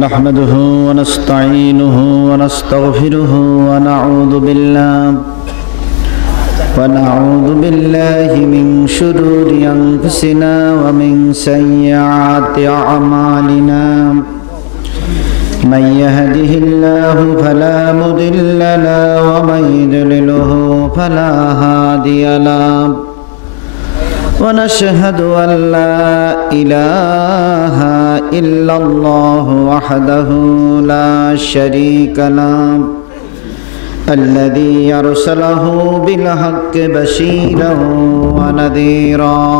نحمده ونستعينه ونستغفره ونعوذ بالله من شرور أنفسنا ومن سيئات أعمالنا من يهده الله فلا مضل له ومن يضلله فلا هادي له ونشهد أن لا إله إلا الله وحده لا شريك له الذي أرسله بالحق بشيرا ونذيرا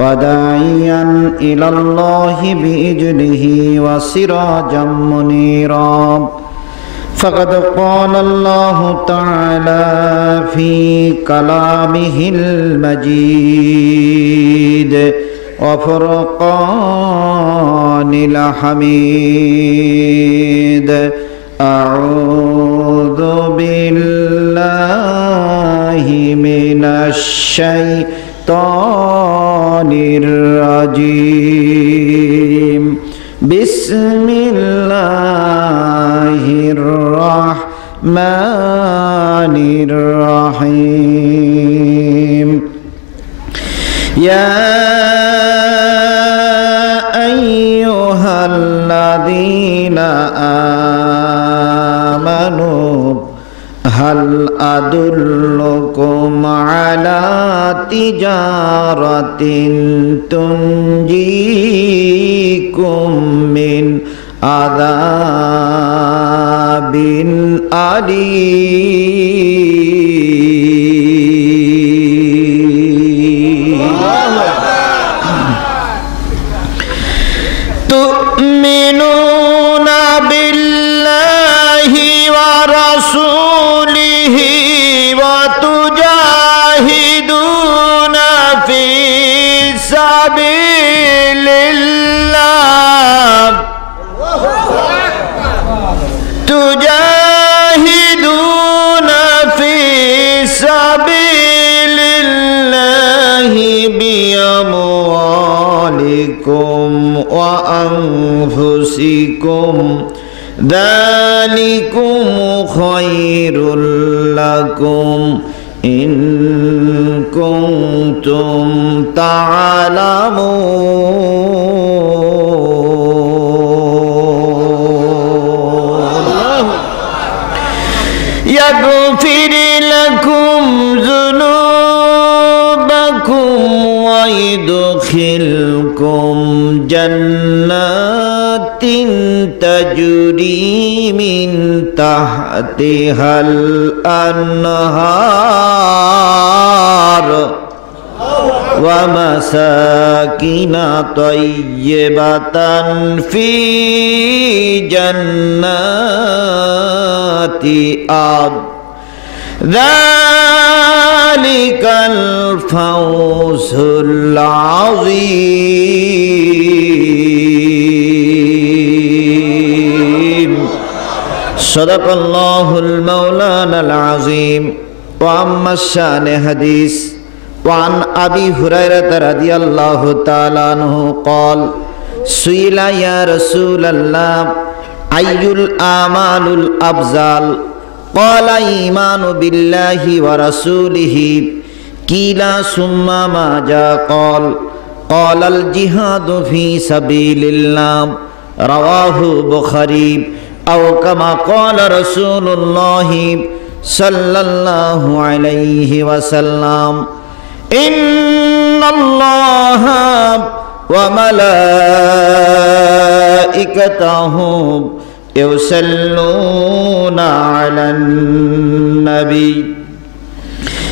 وداعيا إلى الله بإذنه وسراجا منيرا فقد قال الله تعالى في كلامه المجيد وفرقان الحميد أعوذ بالله من الشيطان الرجيم بسم الله الرحمن الرحيم يا أيها الذين آمنوا هل أدلكم على تجارة تنجيكم من عذاب أليم تؤمنون بالله ورسوله وتجاهدون في سبيل الله تجاهدون في سبيل الله بأموالكم وأنفسكم ذلكم خير لكم إن كنتم تعلمون يغفر لكم ذنوبكم ويدخلكم جنات تجري من تحتها الأنهار ومساكن طيبة في جنات عدن ذلك الفوز العظيم صدق الله المولانا العظيم وأما الشان حديث وعن أبي هريرة رضي الله تعالى عنه قال سئل يا رسول الله أي الأعمال الأفضل قال إيمان بالله ورسوله قيل ثم ماذا قال الجهاد في سبيل الله رواه البخاري أو كما قال رسول الله صلى الله عليه وسلم إن الله وملائكته يصلون على النبي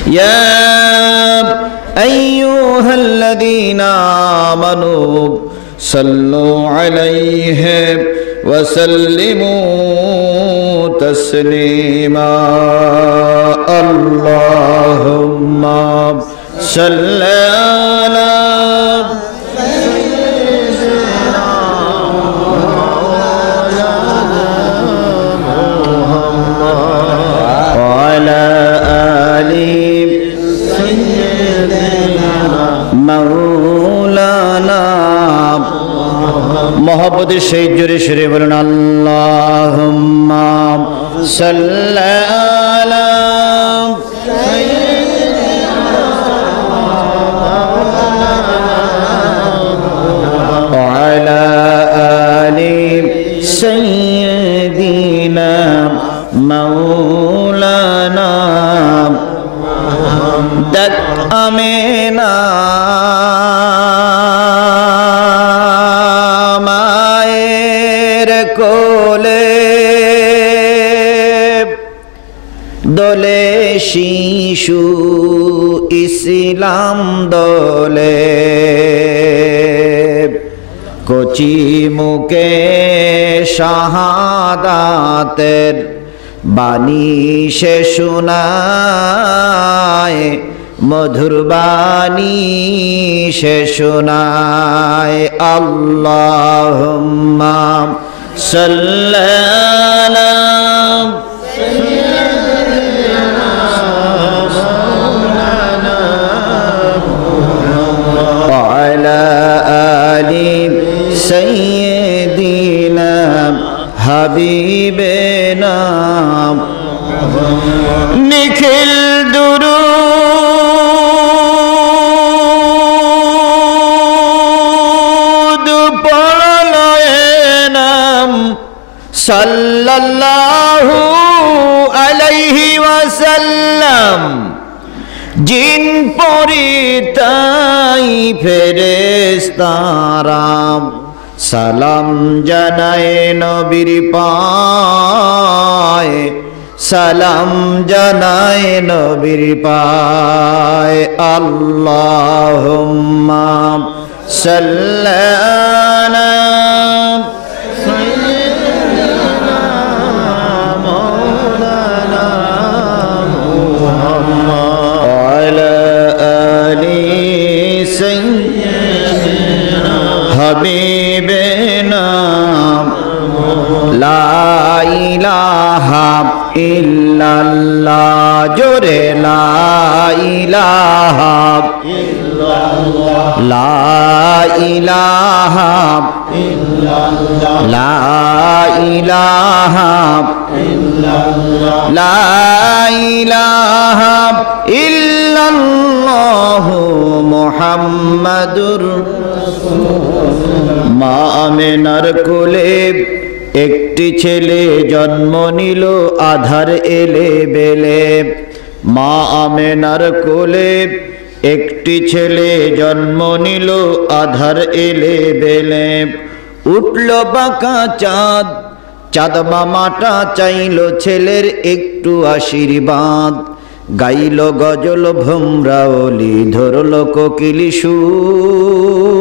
يا أيها الذين آمنوا صلوا عليه وسلموا تسليما اللهم صل على وعلى آل سيدنا مولانا মহব্বতের সহিত জোরে সরে বলুন আল্লাহুম্মা সাল্লি আলা سيدنا مولانا دك أمينا মায়ের কোলে দোলে শিশু ইসলাম দোলে কচি মুখে শাহাদাতের বাণী সে শোনায় মধুর বাণী সে শোনায় আল্লাহুম্মা সাল্লি আলা سيدنا حبيبنا نخل درود پڑھلینم صلی اللہ علیہ وسلم জিন পরিতাই ফেরেশতারা সালাম জানায় নবীর পায়ে সালাম জানায় নবীর পায়ে আল্লাহুম্মা সাল্লি আলা হাবিবেনা লা ইলাহা ইল্লাল্লাহ জোরে লা ইলাহা ইল্লাল্লাহ লা ইলাহা ইল্লাল্লাহ লা ইলাহা ইল্লাল্লাহ লা ইলাহা ইল্লাল্লাহ মুহাম্মাদুর মা আমেনার কোলে একটি ছেলে জন্ম নিল আধার এলে বেলে মা আমেনার কোলে একটি ছেলে জন্ম নিল আধার এলে বেলে উঠল বাঁকা চাঁদ চাঁদ মামাটা চাইল ছেলের একটু আশীর্বাদ গাইল গজল ভোমরাওলি ধরল কোকিলি সুর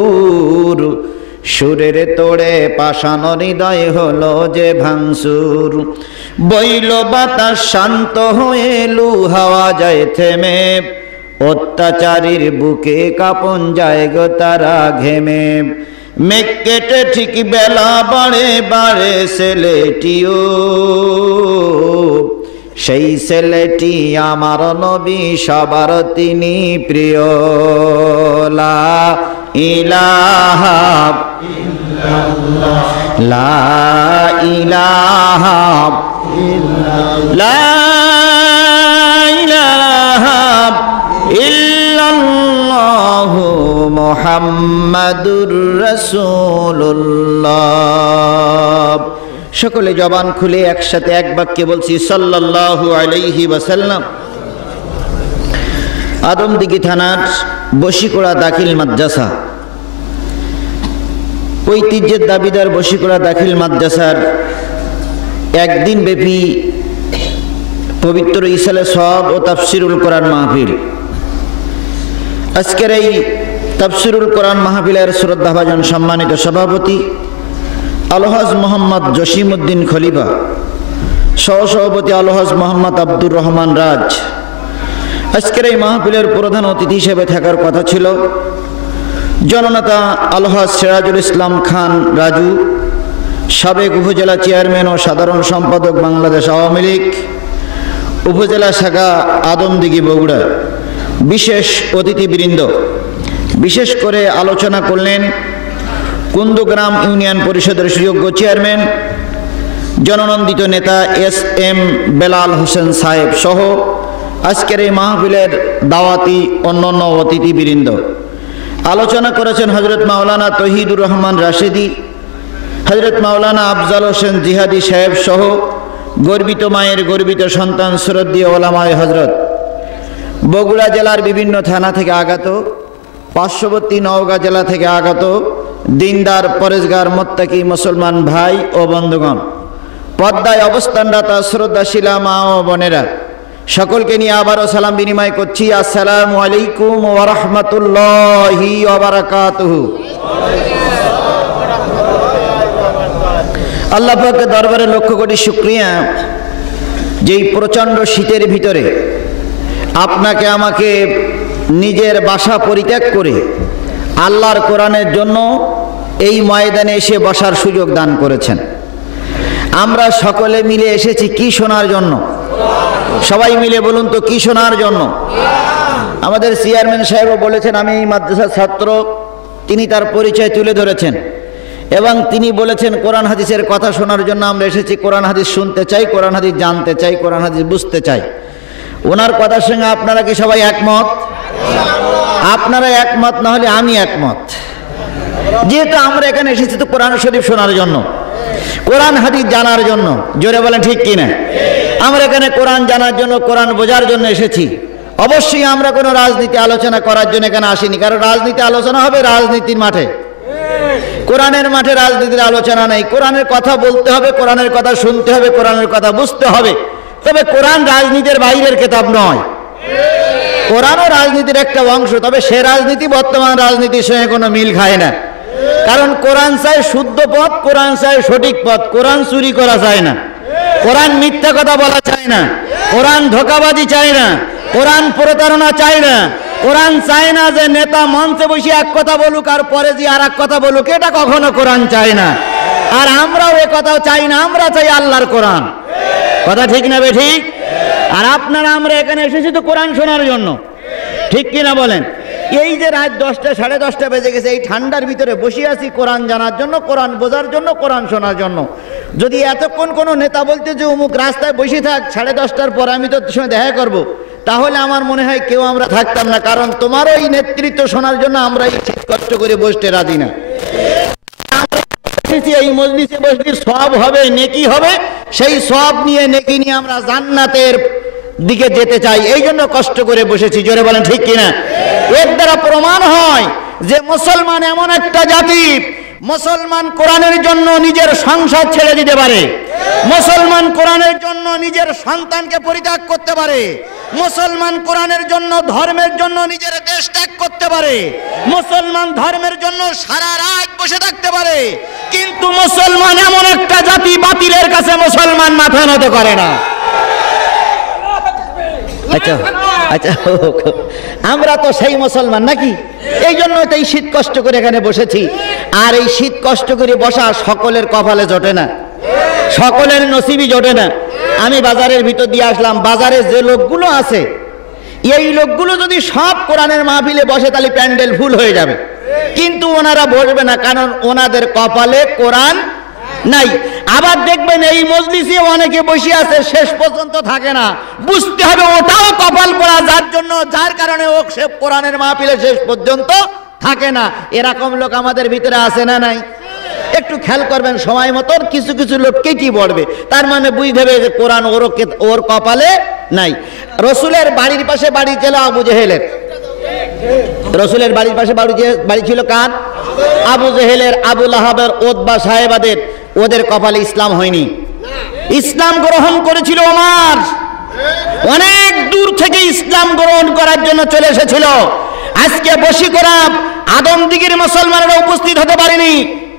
সুরের তোড়ে পাষাণ হৃদয় হলো যে ভাঙসুর বইল বাতাস শান্ত হয়ে লু হাওয়া যায় থেমে অত্যাচারীর বুকে কাঁপন যায় গো তারা ঘেমে মেঘ কেটে ঠিক বেলা বাড়ে বাড়ে ছেলেটিও সেই ছেলেটি আমার নবী সবার তিনি প্রিয় লা ইলাহা ইল্লাল্লাহ লা ইলাহা ইল্লাল্লাহ লা ইলাহা ইল্লাল্লাহ মুহাম্মাদুর রাসূলুল্লাহ সকলে জবান খুলে একসাথে এক বাক্যে বলছি সাল্লাল্লাহু আলাইহি ওয়াসাল্লাম আদমদিঘি থানার বশিকোড়া দাখিল মাদ্রাসা ঐতিহ্যের দাবিদার বশিকোড়া দাখিল মাদ্রাসার একদিন ব্যাপী পবিত্র ইসালে সওয়াব ও তাফসিরুল কোরআন মাহফিল আজকের এই তাফসিরুল কোরআন মাহফিলের শ্রদ্ধাভাজন সম্মানিত সভাপতি আলহাজ মোহাম্মদ জসিমউদ্দিন খলিফা সহসভাপতি আলহাজ মোহাম্মদ আব্দুর রহমান রাজ আজকের এই মাহফিলের প্রধান অতিথি হিসেবে থাকার কথা ছিল জননেতা আলহাজ সিরাজুল ইসলাম খান রাজু সাবেক উপজেলা চেয়ারম্যান ও সাধারণ সম্পাদক বাংলাদেশ আওয়ামী লীগ উপজেলা শাখা আদমদিঘি বগুড়া বিশেষ অতিথিবৃন্দ বিশেষ করে আলোচনা করলেন কুন্দগ্রাম ইউনিয়ন পরিষদের সুযোগ্য চেয়ারম্যান, জননন্দিত নেতা এস.এম. বেলাল হোসেন সাহেব সহ আজকের এই মাহফিলের দাওয়াতি অন্যান্য অতিথিবৃন্দ। আলোচনা করেছেন হযরত মাওলানা তৌহিদুর রহমান রাশেদি, হযরত মাওলানা আফজাল হোসেন জিহাদি সাহেব সহ গর্বিত মায়ের গর্বিত সন্তান শ্রদ্ধেয় ওলামায়ে হযরত, বগুড়া জেলার বিভিন্ন থানা থেকে আগত, পার্শ্ববর্তী নওগাঁ জেলা থেকে আগত দিনদার পরেজগার মোত্তাকি মুসলমান ভাই ও বন্ধুগণ, পদ্মায় অবস্থানরত শ্রদ্ধাশীলা মা ও বোনেরা, সকলকে নিয়ে আবারও সালাম বিনিময় করছি। আসসালামু আলাইকুম ওয়া রাহমাতুল্লাহি ওয়া বারাকাতুহু। আল্লাহ পাকের দরবারে লক্ষ কোটি শুকরিয়া, যেই প্রচণ্ড শীতের ভিতরে আপনাকে আমাকে নিজের বাসা পরিত্যাগ করে আল্লাহর কোরআনের জন্য এই ময়দানে এসে বসার সুযোগ দান করেছেন। আমরা সকলে মিলে এসেছি কি শোনার জন্য? সবাই মিলে বলুন তো, কি শোনার জন্য? আমাদের চেয়ারম্যান সাহেবও বলেছেন আমি এই মাদ্রাসার ছাত্র, তিনি তার পরিচয় তুলে ধরেছেন এবং তিনি বলেছেন কোরআন হাদিসের কথা শোনার জন্য আমরা এসেছি। কোরআন হাদিস শুনতে চাই, কোরআন হাদিস জানতে চাই, কোরআন হাদিস বুঝতে চাই। ওনার কথার সঙ্গে আপনারা কি সবাই একমত? আপনারা একমত না হলে আমি একমত। যেহেতু আমরা এখানে এসেছি তো কোরআন শরীফ শোনার জন্য, কোরআন হাদিস জানার জন্য। জোরে বলেন ঠিক কিনা? আমরা এখানে কোরআন জানার জন্য, কোরআন বোঝার জন্য এসেছি। অবশ্যই আমরা কোনো রাজনীতি আলোচনা করার জন্য এখানে আসিনি, কারণ রাজনীতি আলোচনা হবে রাজনীতির মাঠে, কোরআনের মাঠে রাজনীতির আলোচনা নেই। কোরআনের কথা বলতে হবে, কোরআনের কথা শুনতে হবে, কোরআনের কথা বুঝতে হবে। তবে কোরআন রাজনীতির বাইরের কিতাব নয়, কোরআনও রাজনীতির একটা অংশ। তবে সে রাজনীতি বর্তমান রাজনীতির সঙ্গে কোনো মিল খায় না, কারণ কোরআন চায় শুদ্ধ পথ, কোরআন চায় সঠিক পথ। কোরআন চুরি করা চায় না, কোরআন মিথ্যা কথা বলা চায় না, কোরআন ধোঁকাবাজি চায় না, কোরআন প্রতারণা চায় না। কোরআন চায় না যে নেতা মঞ্চে বসে এক কথা বলুক আর পরে যে আর এক কথা বলুক, এটা কখনো কোরআন চায় না। আর আমরাও এ কথাও চাই না, আমরা চাই আল্লাহর কোরআন। কথা ঠিক না বে ঠিক? আর আপনারা আমরা এখানে এসেছি তো কোরআন শোনার জন্য, ঠিক কিনা বলেন? এই যে রাত 10টা 10:30 বেজে গেছে, এই ঠান্ডার ভিতরে বসে আছি কোরআন জানার জন্য, কোরআন বোঝার জন্য, কোরআন শোনার জন্য। যদি এতক্ষণ কোনো নেতা বলতে যে অমুক রাস্তায় বসে থাক 10:30টার পর আমি তোর সঙ্গে দেখা করব, তাহলে আমার মনে হয় কেউ আমরা থাকতাম না। কারণ তোমারও এই নেতৃত্ব শোনার জন্য আমরা এই শীত কষ্ট করে বসতে রাজি না। এই মজলিসে বসলে সওয়াব হবে, নেকি হবে, সেই সওয়াব নিয়ে নেকি নিয়ে আমরা জান্নাতের দিকে যেতে চাই, এই জন্য কষ্ট করে বসেছি। জোরে বলেন ঠিক কিনা? এর দ্বারা প্রমাণ হয় যে মুসলমান এমন একটা জাতি, মুসলমান কোরআনের জন্য নিজের সংসার ছেড়ে দিতে পারে, মুসলমান কোরআনের জন্য নিজের সন্তানকে পরিত্যাগ করতে পারে, মুসলমান কোরআনের জন্য ধর্মের জন্য নিজের দেশ ত্যাগ করতে পারে, মুসলমান ধর্মের জন্য সারা রাত বসে থাকতে পারে। কিন্তু মুসলমান এমন একটা জাতি, বাতিলের কাছে মুসলমান মাথা নত করে না। আচ্ছা আচ্ছা, আমরা তো সেই মুসলমান নাকি? এই জন্য তো এই শীত কষ্ট করে এখানে বসেছি। আর এই শীত কষ্ট করে বসা সকলের কপালে জোটে না, সকলের নসিবই জোটে না। আমি বাজারের ভিতর দিয়ে আসলাম, বাজারে যে লোকগুলো আছে এই লোকগুলো যদি সব কোরআনের মাহফিলে বসে তাহলে প্যান্ডেল ফুল হয়ে যাবে, কিন্তু ওনারা বসবে না, কারণ ওনাদের কপালে কোরআন নাই। আবার দেখবেন এই মজলিসে অনেকে বসে আছে শেষ পর্যন্ত থাকে না, বুঝতে হবে ওটাও কপাল পোড়া, যার কারণে ও সে কোরআনের মাহফিলে শেষ পর্যন্ত থাকে না। এরকম লোক আমাদের ভিতরে আছে না নাই? একটু খেয়াল করবেন, সময় মতো কিছু কিছু লোক কেটে পড়বে, তার মানে বুঝতে হবে যে কোরআন ওর কপালে নাই। রসুলের বাড়ির পাশে বাড়ি ছিল আবু জেহেলের, রসুলের বাড়ির পাশে বাড়ি ছিল কার? আবু জেহেলের, আবু লাহাবের, ওতবা সাহেবাদের। ওদের কপালে ইসলাম হয়নি, ইসলাম গ্রহণ করেছিল ওমর। অনেক দূর থেকে ইসলাম গ্রহণ করার জন্য চলে এসেছিল। আজকে বশীকরাম আদমদিগির মুসলমানেরা উপস্থিত হতে পারেনি,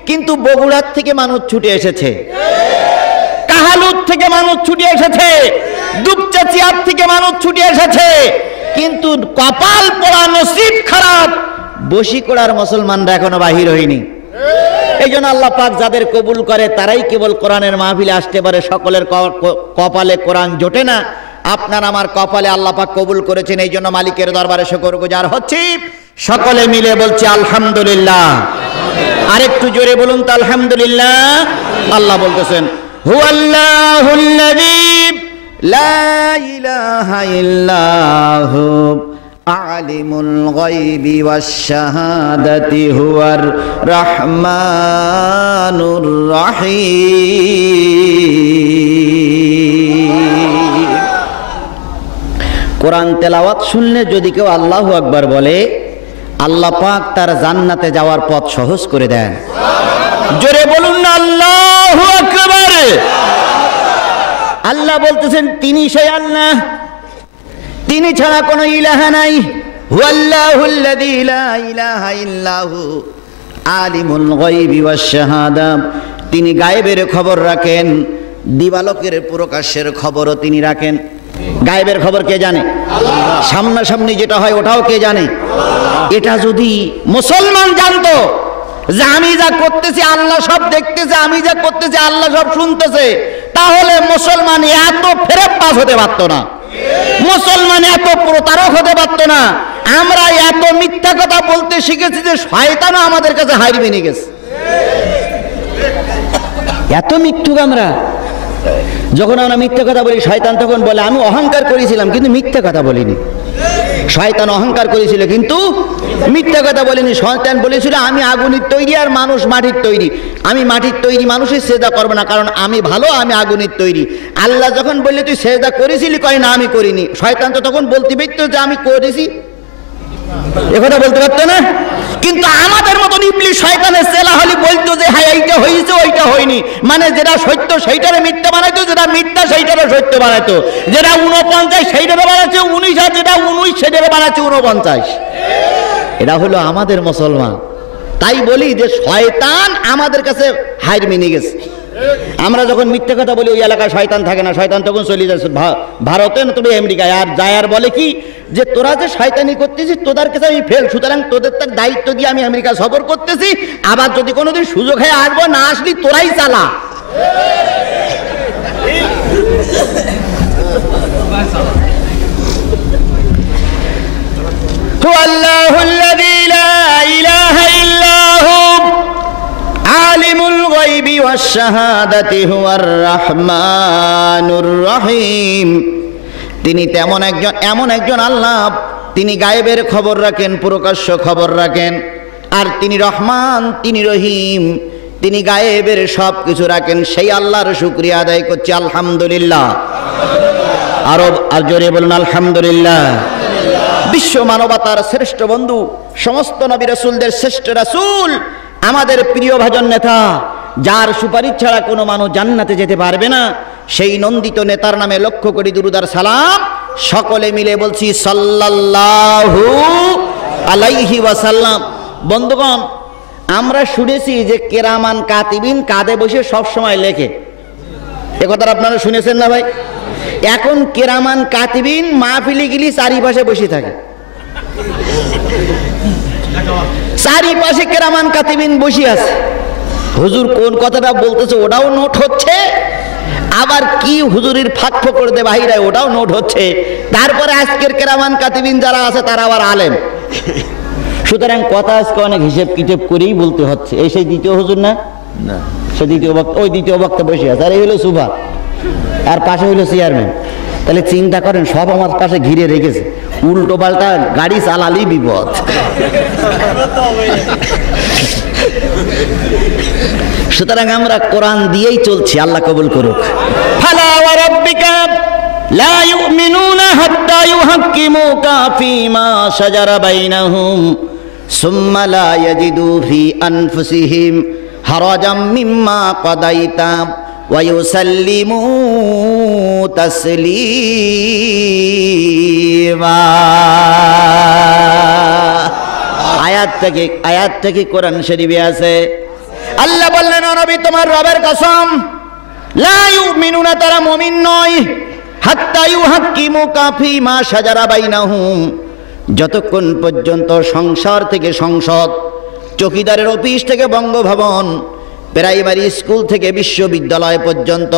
কিন্তু বগুড়ার থেকে মানুষ ছুটে এসেছে, কাহালুর থেকে মানুষ ছুটে এসেছে, দুপচাচিয়ার থেকে মানুষ ছুটে এসেছে। কিন্তু কপাল পোড়া, নসিব খারাপ, বশীকরার মুসলমানরা এখনো বাহির হয়নি। এই জন্য আল্লাহ পাক যাদের কবুল করে তারাই কেবল কোরআনের মাহফিলে আসতে পারে। সকলের কপালে কোরআন জোটে না। আপনার আমার কপালে আল্লাহ পাক কবুল করেছেন, এই জন্য মালিকের দরবারে শুকরগুজার হচ্ছি। সকলে মিলে বলছি আলহামদুলিল্লাহ, আরেকটু জোরে বলুন তো আলহামদুলিল্লাহ। আল্লাহ বলতেছেন হুয়াল্লাহুল্লাযী লা ইলাহা ইল্লাহু আলিমুল গায়বি ওয়াশ শাহাদাতি হুয়ার রাহমানুর রহিম। কোরআন তেলাওয়াত শুনলে যদি কেউ আল্লাহু আকবার বলে, আল্লাহ পাক তার জান্নাতে যাওয়ার পথ সহজ করে দেন। জোরে বলুন না আল্লাহু আকবার। আল্লাহ বলতেছেন তিনি সেই আল্লাহ, তিনি ছাড়া কোনো ইলাহা নাই। হুয়াল্লাহুল্লাযী লা ইলাহা ইল্লাহু আলিমুল গায়বি ওয়াশ শাহাদা, তিনি গায়েবের খবর রাখেন, দিবালোকের প্রকাশের খবরও তিনি রাখেন। গায়েবের খবর কে জানে? সামনাসামনি যেটা হয় ওটাও কে জানে? এটা যদি মুসলমান জানতো যে আমি যা করতেছি আল্লাহ সব দেখতেছে, আমি যা করতেছি আল্লাহ সব শুনতেছে, তাহলে মুসলমান এত ফেরেববাজ হতে পারতো না, মুসলমান এত প্রতারক হতে পারতো না। আমরা এত মিথ্যা কথা বলতে শিখেছি যে শয়তানও আমাদের কাছে হার মেনে গেছে। এত মিথ্যুক আমরা। যখন আমরা মিথ্যা কথা বলি, শয়তান তখন বলে আমি অহংকার করেছিলাম কিন্তু মিথ্যা কথা বলিনি। শয়তান অহংকার করেছিল কিন্তু মিথ্যা কথা বলিনি। শয়তান বলেছিল আমি আগুনের তৈরি আর মানুষ মাটির তৈরি, আমি মাটির তৈরি মানুষের সেজদা করবো না, কারণ আমি ভালো, আমি আগুনের তৈরি। আল্লাহ যখন বললে তুই সেজদা করেছিলি, কয় না আমি করিনি। শয়তান তো তখন বলতে পারতো যে আমি করেছি, একথা বলতে পারতো না। কিন্তু আমাদের মতন ইবলিস শয়তানের চেলা হলে বলতো যে হ্যাঁ এইটা হয়েছে ওইটা হয়নি, মানে যেটা সত্য সেইটারে মিথ্যা বানাইতো, যেটা মিথ্যা সেইটারে সত্য বানাইতো, যেটা 49 সেইটারে বানাচ্ছে 19, আর যেটা 19 সেটারে বানাচ্ছে 49। এটা হলো আমাদের মুসলমান। তাই বলি যে শয়তান আমাদের কাছে হার মেনে গেছে। আমরা যখন মিথ্যা কথা বলি ওই এলাকায় শয়তান থাকে না, শয়তান তখন চলে যাচ্ছে ভারতে না তবে আমেরিকায়। আর যায় আর বলে কি যে তোরা যে শয়তানি করতেছিস তোদের কাছে আমি ফেল, সুতরাং তোদের তার দায়িত্ব দিয়ে আমি আমেরিকা সফর করতেছি, আবার যদি কোনোদিন সুযোগ হয় আসবো, না আসলি তোরাই চালা। হুয়াল্লাহুল্লাযী লা ইলাহা ইল্লাহু আলিমুল গায়বি ওয়াশ শাহাদাতি হুয়ার রাহমানুর রহিম। তিনি এমন একজন আল্লাহ, তিনি গায়েবের খবর রাখেন, প্রকাশ্য খবর রাখেন, আর তিনি রহমান, তিনি রহিম, তিনি গায়েবের সব কিছু রাখেন। সেই আল্লাহর শুকরিয়া আদায় করছি আলহামদুলিল্লাহ। আর জোরে বলুন আলহামদুলিল্লাহ। বিশ্ব মানবতার শ্রেষ্ঠ বন্ধু, সমস্ত নবী রাসূলদের শ্রেষ্ঠ রাসূল, আমাদের প্রিয় ভাজন নেতা, যার সুপারিশ ছাড়া কোনো মানুষ জান্নাতে যেতে পারবে না, সেই নন্দিত নেতার নামে লক্ষ কোটি দুরূদ আর সালাম সকলে মিলে বলছি সাল্লাল্লাহু আলাইহি ওয়াসাল্লাম। বন্ধুগণ, আমরা শুনেছি যে কেরামান কাতিবিন কাঁধে বসে সব সময় লেখে, এ কথাটা আপনারা শুনেছেন না ভাই? এখন কেরামান কাতিবিন মাহফিলে গেলে চারিপাশে বসে থাকে, চারিপাশে কেরামান কাতিবিন বসে আছে। হুজুর কোন কথাটা বলতেছে ওটাও নোট হচ্ছে, আবার কি হুজুরের ফাঁক ফোকরতে বাহিরায় ওটাও নোট হচ্ছে। তারপরে আজকের কেরামান কাতিবিন যারা আছে তারা আবার আলেম, সুতরাং কথা আজকে অনেক হিসেব কিতাব করেই বলতে হচ্ছে। এই সেই দ্বিতীয় হুজুর না, সে দ্বিতীয় বক্তা, ওই দ্বিতীয় বক্তা বসে আছে, আর এই হলো সুভা, আর পাশে হইলো চেয়ারম্যান। তাহলে চিন্তা করেন, সব আমার পাশে ঘিরে রেখেছে, উল্টো পাল্টা গাড়ি চালালেই বিপদ। সুতরাং আমরা কোরআন দিয়েই চলছি, আল্লাহ কবুল করুক। ফালা ওয়া রাব্বিকা লা ইউমিনুনা হাত্তা ইউহাক্কিমুকা ফীমা শাজারা বাইনাহুম সুম্মা লা ইয়াজিদু ফি আনফুসিহিম হারাজাম মিম্মা কাদাইতা ওয়া ইউসাল্লিমু তাসলিমা। আয়াত থেকে কোরআন শরীফে আছে, আল্লাহ বললেন ও নবী তোমার রবের কসম, লা ইউমিনুনা, তারা মুমিন নয়, হাত্তা ইউহাক্কিমুকা ফীমা শাজারা বাইনাহুম, যতক্ষণ পর্যন্ত সংসার থেকে সংসদ, চৌকিদারের অফিস থেকে বঙ্গভবন, প্রাইমারি স্কুল থেকে বিশ্ববিদ্যালয় পর্যন্ত,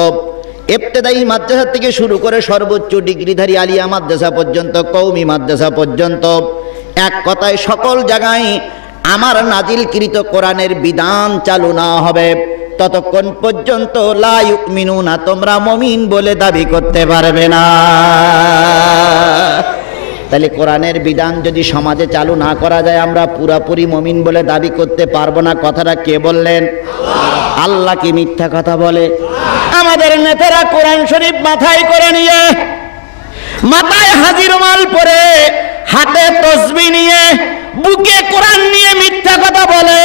ইবতেদায়ী মাদ্রাসা থেকে শুরু করে সর্বোচ্চ ডিগ্রিধারী আলিয়া মাদ্রাসা পর্যন্ত, কওমি মাদ্রাসা পর্যন্ত, এক কথায় সকল জায়গায় আমার নাজিলকৃত কোরআনের বিধান চালু না হবে ততক্ষণ পর্যন্ত লা ইউমিনুনা, তোমরা মুমিন বলে দাবি করতে পারবে না। তাহলে কোরআনের বিধান যদি সমাজে চালু না করা যায় আমরা পুরাপুরি মুমিন বলে দাবি করতে পারবো না। কথাটা কে বললেন? আল্লাহ কি মিথ্যা কথা বলে? আমাদের নেতারা কোরআন শরীফ মাথায় করে নিয়ে, মাথায় হাজির মাল পরে, হাতে তসবিহ নিয়ে, বুকে কোরআন নিয়ে মিথ্যা কথা বলে,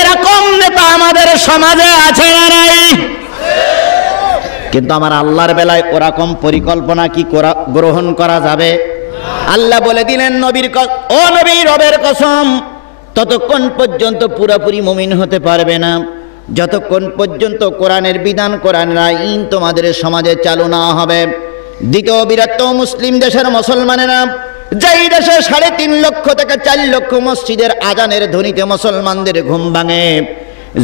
এরকম নেতা আমাদের সমাজে আছে না নাই? কিন্তু আমার আল্লাহর বেলায় ওরকম পরিকল্পনা কি গ্রহণ করা যাবে? আল্লাহ বলে দিলেন নবীর ও নবী, রবের কসম, ততক্ষণ পর্যন্ত পুরোপুরি মুমিন হতে পারবে না যতক্ষণ পর্যন্ত কোরআনের বিধান, কোরআনের আইন তোমাদের সমাজে চালু না হবে। দ্বিতীয় বৃহত্তম মুসলিম দেশের মুসলমানেরা, যেই দেশে 3.5 লক্ষ থেকে 4 লক্ষ মসজিদের আজানের ধ্বনিতে মুসলমানদের ঘুম ভাঙে,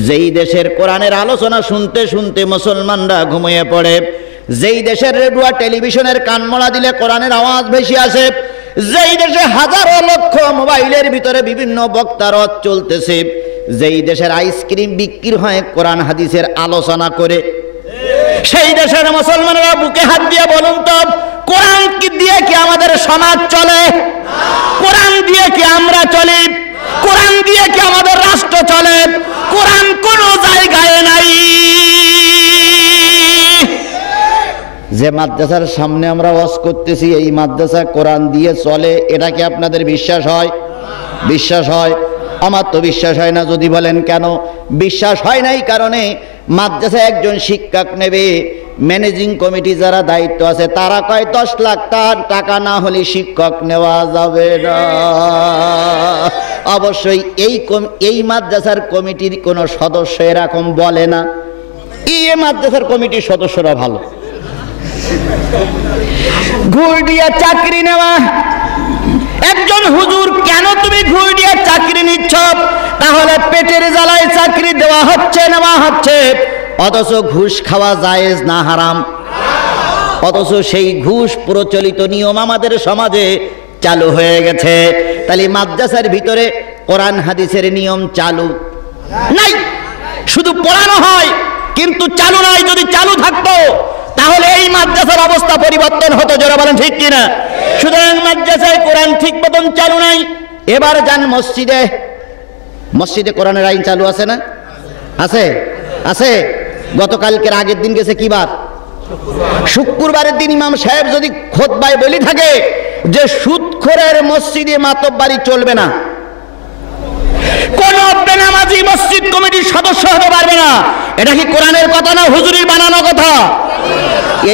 যেই দেশের কোরআনের আলোচনা শুনতে শুনতে মুসলমানরা ঘুমিয়ে পড়ে, যেই দেশের রেডিও টেলিভিশনের কানমোড়া দিলে কোরআনের আওয়াজ ভেসে আসে, যেই দেশে হাজারো লক্ষ মোবাইলের ভিতরে বিভিন্ন বক্তার রদ চলতেছে, যেই দেশের আইসক্রিম বিক্রি হয় কোরআন হাদিসের আলোচনা করে, সেই দেশের মুসলমানেরা বুকে হাত দিয়ে বলুন তো, কোরআন কি দিয়ে কি আমাদের সমাজ চলে? কোরআন দিয়ে কি আমরা চলি? কোরআন দিয়ে কি আমাদের রাষ্ট্র চলে? কোরআন কোন জায়গায় নাই। যে মাদ্রাসার সামনে আমরা ওয়াজ করতেছি, এই মাদ্রাসা কোরআন দিয়ে চলে, এটা কি আপনাদের বিশ্বাস হয়? বিশ্বাস হয়? আমার তো বিশ্বাস হয় না। যদি বলেন কেন বিশ্বাস হয় না? এই কারণে মাদ্রাসায় একজন শিক্ষক নেবে, ম্যানেজিং কমিটি যারা দায়িত্ব আছে তারা কয় 10 লাখ টাকা না হলে শিক্ষক নেওয়া যাবে না। অবশ্যই এই মাদ্রাসার কমিটির কোনো সদস্য এরকম বলে না। এই মাদ্রাসার কমিটির সদস্যরা ভালো। ঘুষ দিয়ে চাকরি নেওয়া, একজন হুজুর, কেন তুমি ঘুষ দিয়ে চাকরি নিচ্ছ? তাহলে পেটের জ্বালায় চাকরি দেওয়া হচ্ছে, নেওয়া হচ্ছে, অথচ ঘুষ খাওয়া জায়েজ না হারাম? অথচ সেই ঘুষ প্রচলিত নিয়ম আমাদের সমাজে চালু হয়ে গেছে। তাহলে মাদ্রাসার ভিতরে কোরআন হাদিসের নিয়ম চালু নাই, শুধু পড়ানো হয় কিন্তু চালু নাই। যদি চালু থাকতো তাহলে এই মাদ্রাসার অবস্থা পরিবর্তন হতো। যারা বলেন ঠিক কিনা? সুতরাং মাদ্রাসায় কোরআন ঠিক মতন চালু নাই। এবার যান মসজিদে, মসজিদে কোরআনের আইন চালু আছে না? আছে, আছে। গতকালকের আগের দিন গেছে কি বার? শুক্রবারের দিন ইমাম সাহেব যদি খুতবায় বলি থাকে যে সুদখোরের মসজিদে মাতব্বারি চলবে না, কোন বেনামাজি মসজিদ কমিটির সদস্য হতে পারবে না, এটা কি কোরআনের কথা না হুজুরির বানানো কথা?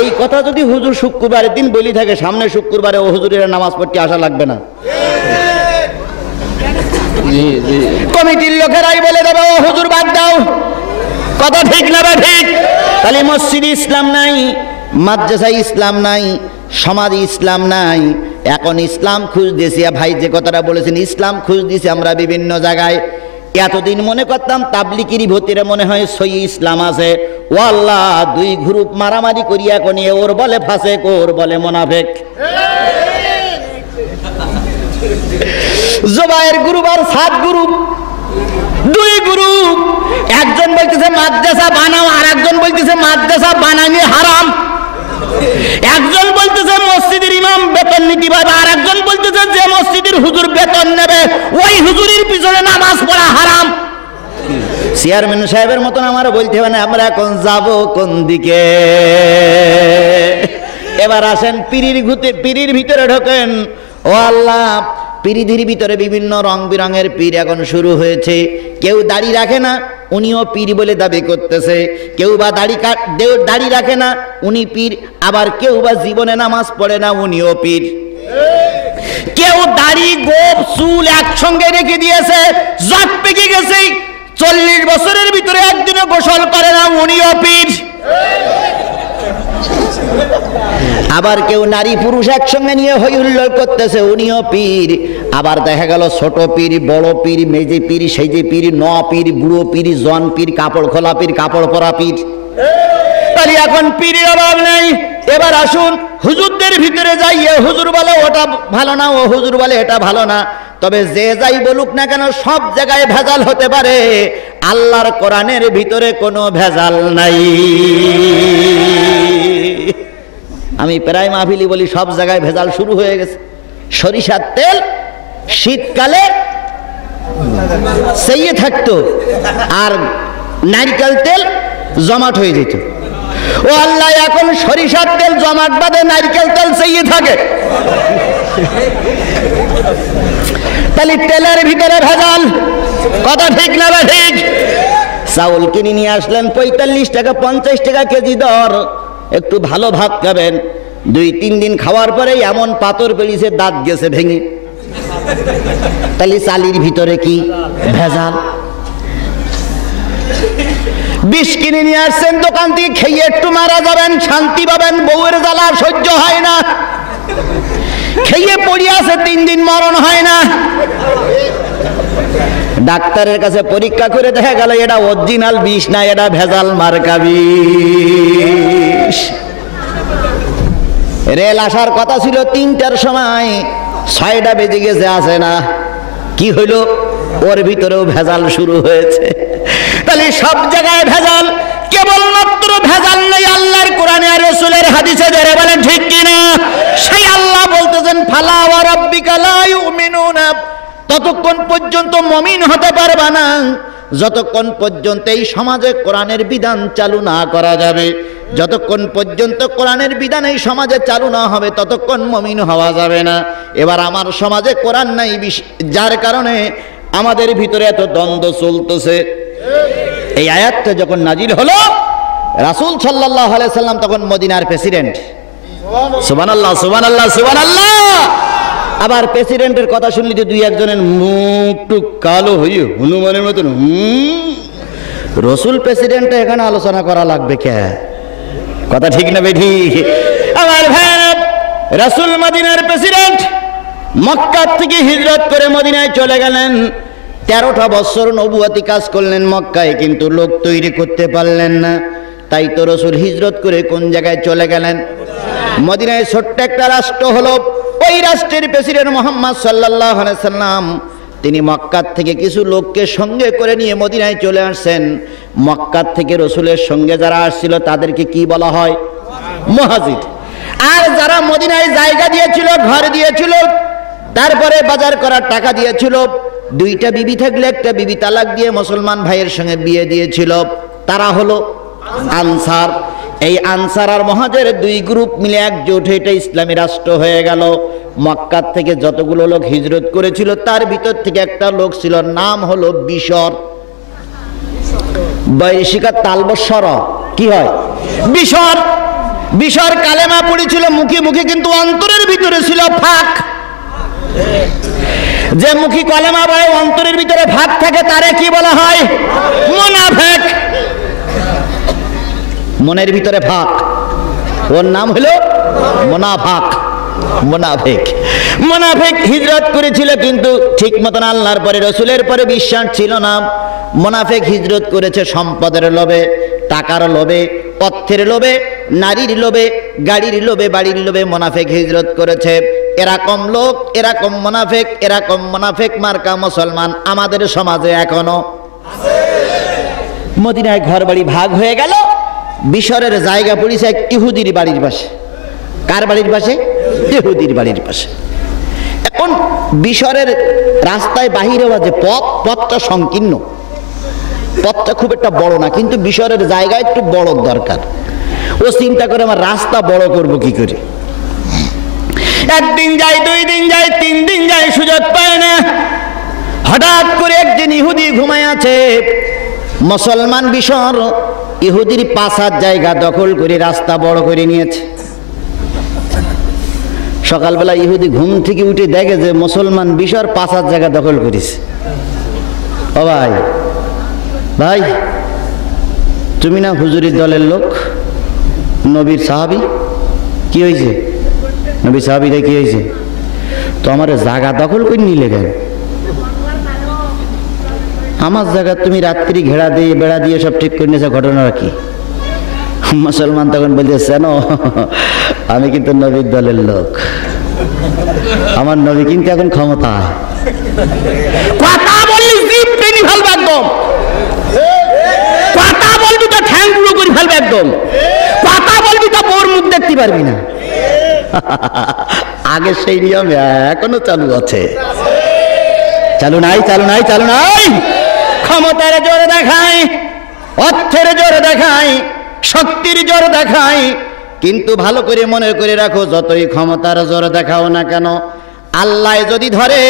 এই কথা যদি হুজুর শুক্রবারের দিন বলি থাকে, সামনে শুক্রবারে ও হুজুরের নামাজ পড়তে আসা লাগবে না। কমিটির লোকেরাই বলে দেবে ও হুজুর বাদ দাও। কথা ঠিক না? ঠিক। তাহলে মসজিদে ইসলাম নাই, মাদ্রাসায় ইসলাম নাই, সমাজে ইসলাম নাই। এখন ইসলাম খুঁজতেছি। ভাই যে কথাটা বলেছেন, ইসলাম খুঁজতেছি আমরা বিভিন্ন জায়গায়। এতদিন মনে করতাম তাবলিগির ভিতরে মনে হয় সহি ইসলাম আছে। ও আল্লাহ, 2 গ্রুপ মারামারি করিয়া কোনিয়ে, ওর বলে ফাসেক, ওর বলে মুনাফিক। জবায়ের গ্রুপ আর 7 গ্রুপ, 2 গ্রুপ। একজন বলতেছে মাদ্রাসা বানাও, আর একজন বলতেছে মাদ্রাসা বানানি হারাম। একজন বলতেছে মসজিদের ইমাম বেতন নিতে পারবে, আর একজন বলতেছে যে মসজিদের হুজুর বেতন নেবে ওই হুজুরের পিছনে নামাজ পড়া হারাম। চেয়ারম্যান সাহেবের মতন আমার বলতে হবে না আমরা এখন যাব কোন দিকে। এবার আসেন পীরির ভিতরে ঢোকেন। ও আল্লাহ, পীরিধির ভিতরে বিভিন্ন রং বেরঙের পীর এখন শুরু হয়েছে। কেউ দাড়ি রাখে না, উনিও পীর বলে দাবি করতেছে। কেউ বা দাড়ি রাখে না, উনি পীর। আবার কেউ বা জীবনে নামাজ পড়ে না, উনিও পীর। কেউ দাড়ি গোপ চুল একসঙ্গে রেখে দিয়েছে, জাত পেকে গেছে, 40 বছরের ভিতরে একদিনও গোসল করে না, উনিও পীর। আবার কেউ নারী পুরুষ একসঙ্গে নিয়ে হই হুল্লোড় করতেছে, উনিও পীর। আবার দেখা গেল ছোট পীর, বড় পীর, মেজে পীর, সেজে পীর, ন পীর, বুড়ো পীর, জন পীর, কাপড় খোলা পীর, কাপড় পরা পীর। তাহলে এখন পীরের অভাব নেই। এবার আসুন হুজুরদের ভিতরে যাই, এ হুজুর বলে ওটা ভালো না, ও হুজুর বলে এটা ভালো না। তবে যে যাই বলুক না কেন সব জায়গায় ভেজাল হতে পারে, আল্লাহর কোরআনের ভিতরে কোনো ভেজাল নাই। আমি প্রায় মাহফিলি বলি সব জায়গায় ভেজাল শুরু হয়ে গেছে। সরিষার তেল শীতকালে সেইয়ে থাকতো, আর নারকেল তেল জমাট হয়ে যেত। ও আল্লাহ, এখন সরিষার তেল জমাট বাদে নারকেল তেল সেইয়ে থাকে, তাহলে তেলের ভিতরে ভেজাল। কথা ঠিক না বা ঠিক? চাউল কিনে নিয়ে আসলেন 45 টাকা 50 টাকা কেজি দর, একটু ভালো ভাত খাবেন, 2-3 দিন খাওয়ার পরে এমন পাথর বেরিয়েছে দাঁত গেছে ভেঙে, তাহলে চালির ভিতরে কি ভেজাল। বিষ কিনে নিয়ে আসছেন দোকান থেকে, খেয়ে একটু মারা যাবেন, শান্তি পাবেন, বউয়ের জ্বালা সহ্য হয় না, খেয়ে পড়ে আছে 3 দিন মরণ হয় না। ডাক্তারের কাছে পরীক্ষা করে দেখা গেল এটা অরিজিনাল বিষ না, এটা ভেজাল মার্কা বিষ। রেল আসার কথা ছিল 3টার সময়, 6টা বেজে গেছে, আসে না। কি হইল? ওর ভিতরেও ভেজাল শুরু হয়েছে। তাহলে সব জায়গায় ভেজাল, কেবলমাত্র ভেজাল নেই আল্লাহর কোরআনে আর রাসূলের হাদিসে। যারা বলেন ঠিক কিনা? সেই আল্লাহ বলতেছেন ফালা ওয়া রাব্বিকা লা ইউমিনুনা, ততক্ষণ পর্যন্ত মুমিন হতে পারবা না যতক্ষণ পর্যন্ত এই সমাজে কোরআনের বিধান চালু না করা যাবে। যতক্ষণ পর্যন্ত কোরআনের বিধান এই সমাজে চালু না হবে ততক্ষণ মুমিন হওয়া যাবে না। এবার আমার সমাজে কোরআন নাই, যার কারণে আমাদের ভিতরে এত দ্বন্দ্ব চলতেছে। এই আয়াতটা যখন নাজিল হলো, রাসূল সাল্লাল্লাহু আলাইহি সাল্লাম তখন মদিনার প্রেসিডেন্ট। সুবহানাল্লাহ, সুবহানাল্লাহ, সুবহানাল্লাহ। আবার প্রেসিডেন্টের কথা শুনলি তো 2-1 মুখ টুক কালো হয়ে হনুমানের মতন। রসুল প্রেসিডেন্টে এখানে আলোচনা করা লাগবে কে? কথা ঠিক না বেঠি? আমার ভাই, রাসূল মদিনার প্রেসিডেন্ট, মক্কা থেকে হিজরত করে মদিনায় চলে গেলেন। 13টা বছর নবুয়তি কাজ করলেন মক্কায়, কিন্তু লোক তৈরি করতে পারলেন না। তাই তো রসুল হিজরত করে কোন জায়গায় চলে গেলেন? মদিনায়। ছোট্ট একটা রাষ্ট্র হলো, ওই রাষ্ট্রের প্রেসিডেন্ট মুহাম্মদ সাল্লাল্লাহু আলাইহি সাল্লাম তিনি মক্কা থেকে কিছু লোককে সঙ্গে করে নিয়ে মদিনায় চলে আসছেন। মক্কা থেকে রসুলের সঙ্গে যারা আসছিল তাদেরকে কি বলা হয়? মুহাজির। আর যারা মদিনায় জায়গা দিয়েছিল, ঘর দিয়েছিল, তারপরে বাজার করার টাকা দিয়েছিল, 2টা বিবি থাকলে একটা বিবি তালাক দিয়ে মুসলমান ভাইয়ের সঙ্গে বিয়ে দিয়েছিল, তারা হলো আনসার। এই আনসার আর মুহাজির 2 গ্রুপ মিলে একজোট হয়ে এটা ইসলামী রাষ্ট্র হয়ে গেল। মক্কা থেকে যতগুলো লোক হিজরত করেছিল তার ভিতর থেকে একটা লোক ছিল, নাম হলো বিশর। বৈশিকার তালবস্বর কি হয়? বিশর। বিশর কালেমা পড়েছিল মুখে মুখে, কিন্তু অন্তরের ভিতরে ছিল ফাঁক। যে মুখী কলেমা পড়ে অন্তরের ভিতরে ফাঁক থাকে তারে কি বলা হয়? মুনাফিক। মনের ভিতরে ফাঁক, ওর নাম হলো মুনাফিক। মুনাফিক মুনাফিক হিজরত করেছিল, কিন্তু ঠিক মতন আল্লাহর পরে রসুলের পরে বিশ্বাস ছিল না। মুনাফিক হিজরত করেছে সম্পদের লোভে, টাকার লোভে, অর্থের লোভে, নারীর লোভে, গাড়ির লোভে, বাড়ির লোভে মুনাফিক হিজরত করেছে। এরকম লোক, এরকম মুনাফিক মার্কা মুসলমান আমাদের সমাজে এখনো আছে। মদিনায় ঘর বাড়ি ভাগ হয়ে গেল। বিশরের জায়গা পড়েছে এক ইহুদির বাড়ির পাশে। কার বাড়ির পাশে? ইহুদির বাড়ির পাশে। এখন বিশরের রাস্তায় বাহিরে বাজে পথটা সংকীর্ণ, পথটা খুব একটা বড় না, কিন্তু বিশরের জায়গা একটু বড় দরকার। ও চিন্তা করে আমার রাস্তা বড় করব কি করে। একদিন যায়, 2 দিন যায়, 3 দিন যায়, সুযোগ পায় না। হঠাৎ করে একদিন ইহুদি ঘুমায় আছে। মুসলমান বিশর ইহুদির 5 জায়গা দখল করে রাস্তা বড় করে নিয়েছে। সকালবেলা ইহুদি ঘুম থেকে উঠে দেখে যে মুসলমান বিশর 5 জায়গা দখল করেছে। ও ভাই, ভাই তুমি না হুজুরির দলের লোক, নবীর সাহাবী? কি হয়েছে? নবী সাহাবীরা কি হয়েছে? তো আমার জায়গা দখল করে নিলে কেন? আমার জায়গা তুমি রাত্রি ঘেরা দিয়ে বেড়া দিয়ে সব ঠিক করে নিয়েছে, ঘটনাটা কি? মুসলমান তখন বলছে, আমি কিন্তু নবীর দলের লোক, আমার নবী কিন্তু এখন ক্ষমতায়। কথা বললি জিভ টেনে ফেলবে একদম, কথা বলবি তো ঠ্যাং গুঁড়ো করে ফেলবে একদম, কথা বলবি তো বোর মুখ দেখতে পারবি না। আগে সেই নিয়ম এখনো চালু আছে। চালু নাই, চালু নাই, চালু নাই। ক্ষমতার জোর দেখায়, অর্থের জোর দেখায়, শক্তির জোর দেখায়, কিন্তু ভালো করে মনে করে রাখো, যতই ক্ষমতার জোর দেখাও না কেন, আল্লাহ যদি ধরে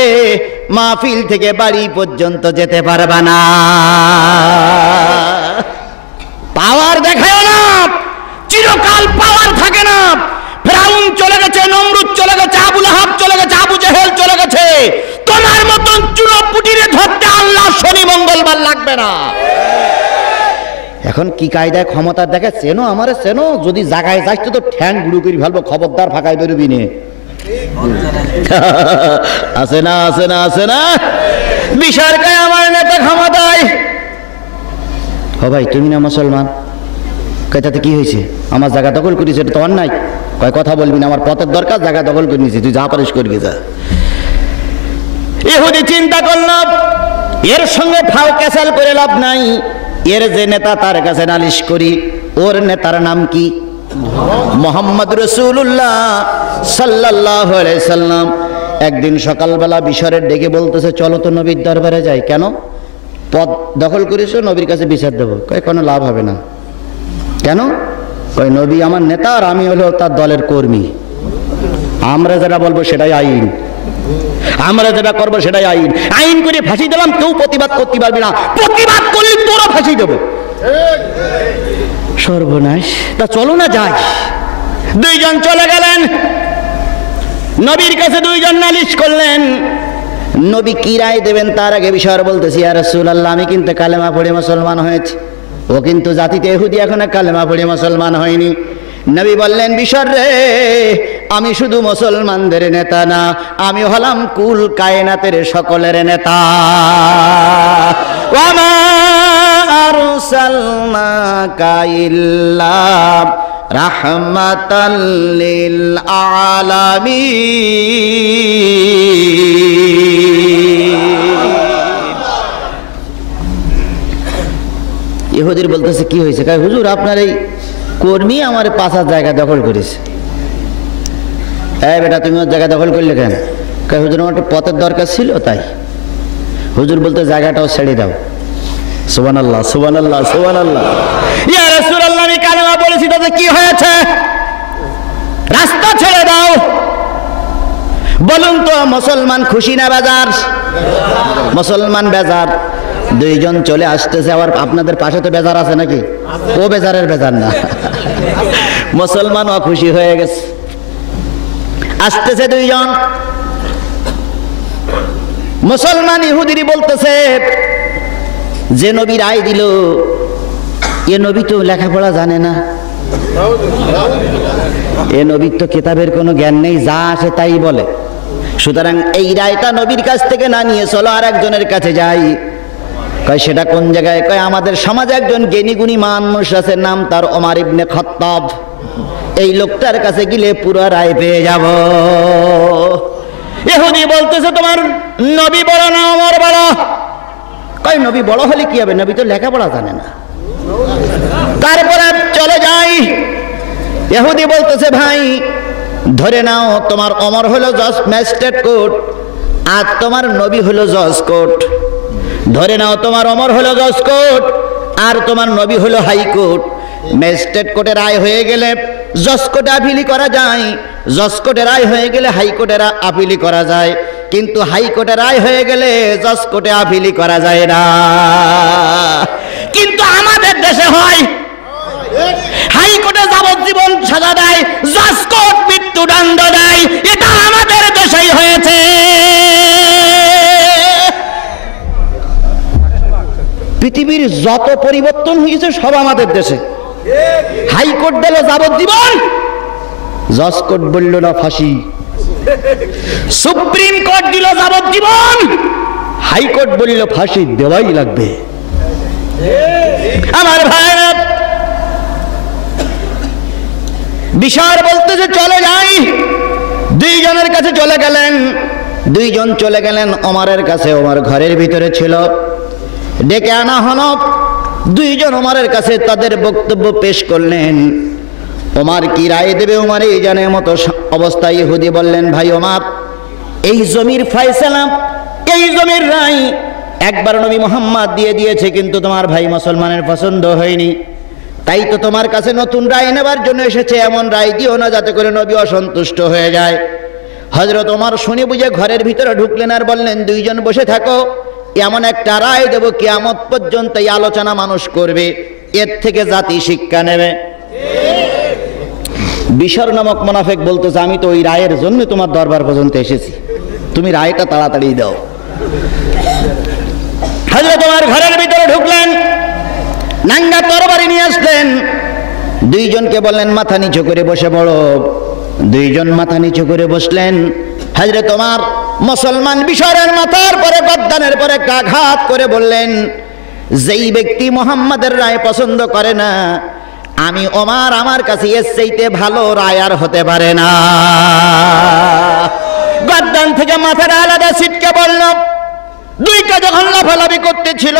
মাহফিল থেকে বাড়ি পর্যন্ত যেতে পারবা না। পাওয়ার দেখাও না, চিরকাল পাওয়ার থাকে না। ফিরআউন চলে গেছে, নমরুদ চলে গেছে, আবু লাহাব চলে গেছে, আবু জেহেল চলে গেছে, তোমার মতন চুনোপুটিরে ধরতে আল্লাহ শনি মঙ্গলবার লাগবে না। এখন কি কায়দায় ক্ষমতা দেখে, চেনো আমারে চেনো, যদি জায়গায় যাস তো ঠ্যাং গুঁড়ো করে ফেলবো, খবরদার ফাঁকায় বেরোবি নে। আছে না, আছে না, আছে না। বিশাল কায় আমার নেতা ক্ষমতায়। ও ভাই তুমি না মুসলমান, কয় তাতে কি হয়েছে, আমার জায়গা দখল করিস, এটা তো অন্যায়। কয় কথা বলবি না, আমার পথের দরকার, জায়গা দখল করে নিয়েছি, তুই যা পারিস করবি যা। ইহুদি চিন্তা করল এর সঙ্গে ফাও ক্যাসাল করে লাভ নাই, এর যে নেতা তার কাছে নালিশ করি। ওর নেতার নাম কি? মুহাম্মদ রাসূলুল্লাহ সাল্লাল্লাহু আলাইহি সাল্লাম। একদিন সকালবেলা বিশরের ডেকে বলতেছে, চলো তো নবীর দরবারে যাই। কেন? পদ দখল করেছো, নবীর কাছে বিচার দেবো। কয় কোনো লাভ হবে না। কেন? কয় নবী আমার নেতা আর আমি হলো তার দলের কর্মী, আমরা যেটা বলবো সেটাই আইন, আমরা যেটা করবো সেটাই আইন। আইন করে ফাঁসি দিলাম, কেউ প্রতিবাদ করতে পারবে না, প্রতিবাদ করলে তোরা ফাঁসি দেবো। সর্বনাশ। তা চলো না যাই। দুইজন চলে গেলেন নবীর কাছে, দুইজন নালিশ করলেন। নবী কি রায় দেবেন তার আগে বিষয় বলতেছি, ইয়া রাসূলুল্লাহ আমি কিন্তু কালেমা পড়ে মুসলমান হয়েছি। ও কিন্তু জাতিতে ইহুদি, এখনো কালেমা পড়ে মুসলমান হয়নি। নবী বললেন, বিশর রে, আমি শুধু মুসলমানদের নেতা না, আমি হলাম কুল কায়নাতের সকলের নেতা। ওয়া মা আরসালনাকা ইল্লা রাহমাতাল লিল আলামিন। ইহুদির বলতেছে কি হয়েছে? কয় হুজুর আপনার এই কর্মী আমার 5 জায়গা দখল করেছে। এই বেটা তুমি ওর জায়গা দখল করলে কেন? কয় হুজুর আমার একটু পথের দরকার ছিল তাই। হুজুর বলতে জায়গাটাও ছেড়ে দাও। সুবহানাল্লাহ, সুবহানাল্লাহ, সুবহানাল্লাহ। ইয়া রাসূলুল্লাহ আমি কালেমা বলেছি, তাতে কি হয়েছে? রাস্তা ছেড়ে দাও। বলুন তো মুসলমান খুশি না বেজার? মুসলমান বেজার। দুইজন চলে আসতেছে, আবার আপনাদের পাশে তো বেজার আছে নাকি? ও বেজারের বেজার না, মুসলমান অখুশি হয়ে গেছে। আসতেছে দুইজন, মুসলমান ইহুদিরি বলতেছে, যে নবী রায় দিল এ নবী তো লেখাপড়া জানে না, এ নবীর তো কিতাবের কোনো জ্ঞান নেই, যা আসে তাই বলে। সুতরাং এই রায়টা নবীর কাছ থেকে না নিয়ে চলো আর একজনের কাছে যাই। কয় সেটা কোন জায়গায়? কয় আমাদের সমাজে একজন জ্ঞানী গুণী মানুষ আছে, নাম তার ওমর ইবনে খাত্তাব। এই লোকটার কাছে গেলে পুরো রায় পেয়ে যাব। ইহুদি বলতেছে, তোমার নবী বড় না ওমর বড়? কয় নবী বড় হলে কি হবে, নবী তো লেখাপড়া জানে না। তারপরে চলে যাই। ইহুদি বলতেছে, ভাই ধরে নাও তোমার ওমর হলো জজ ম্যাজিস্ট্রেট কোর্ট আর তোমার নবী হলো জজ কোর্ট। ধরে নাও তোমার ওমর হলো জজ কোর্ট আর তোমার নবী হলো হাইকোর্ট। ম্যাজিস্ট্রেট কোর্টে রায় হয়ে গেলে জজ কোর্টে আপিলি করা যায়, জজ কোর্টে রায় হয়ে গেলে হাইকোর্টে আপিলি করা যায়, কিন্তু হাইকোর্টে রায় হয়ে গেলে জজ কোর্টে আপিলি করা যায় না। কিন্তু আমাদের দেশে হয়, হাইকোর্টে যাবজ্জীবন সাজা দেয়, জজ কোর্ট মৃত্যুদণ্ড দেয়। এটা আমাদের দেশেই হয়েছে। পৃথিবীর যত পরিবর্তন হয়েছে সব আমাদের দেশে। হাইকোর্ট দিল যাবজ্জীবন, জজ কোর্ট বলল না ফাঁসি। সুপ্রিম কোর্ট দিল যাবজ্জীবন, হাইকোর্ট বলল ফাঁসি দেওয়াই লাগবে। আমার ভাইরা, বিশার বলতেছে চলে যাই। দুইজনের কাছে চলে গেলেন। দুইজন চলে গেলেন ওমরের কাছে। ওমর ঘরের ভিতরে ছিল। ডেকে আনা হলো। দুইজন ওমরের কাছে তাদের বক্তব্য পেশ করলেন। ওমর কি রায় দেবে ওমর এই জানের মতো অবস্থায় ইহুদি বললেন, ভাই ওমর, এই জমির ফয়সালা, এই জমির রায় একবার নবী মুহাম্মদ দিয়ে দিয়েছে, কিন্তু তোমার ভাই মুসলমানের পছন্দ হয়নি, তাই তো তোমার কাছে নতুন রায় নেবার জন্য এসেছে। এমন রায় দিও না যাতে করে নবী অসন্তুষ্ট হয়ে যায়। হযরত ওমর শুনে বুঝে ঘরের ভিতরে ঢুকলেন আর বললেন, দুইজন বসে থাকো, এমন একটা রায় দেব কিয়ামত পর্যন্ত এই আলোচনা মানুষ করবে, এর থেকে জাতি শিক্ষা নেবে। বিশর নামক মুনাফিক বলতেছে, আমি তো ওই রায়ের জন্য তোমার দরবার পর্যন্ত এসেছি, তুমি রায়টা তাড়াতাড়ি দাও। হযরত ওমর ঘরের ভিতরে ঢুকলেন, নাঙ্গা তরবারি নিয়ে আসলেন। দুইজনকে বললেন মাথা নিচু করে বসে পড়ো। দুইজন মাথা নিচু করে বসলেন। হযরত ওমর মুসলমান বিশরের মাথার পরে গদ্দানের পরে আঘাত করে বললেন, যেই ব্যক্তি মুহাম্মাদের রায় পছন্দ করে না, আমি ওমর, আমার কাছে এর চাইতে ভালো রায় আর হতে পারে না। গদ্দান থেকে মাথাটা আলাদা ছিটকে বলল। দুইটা যখন লাফালাফি করতেছিল,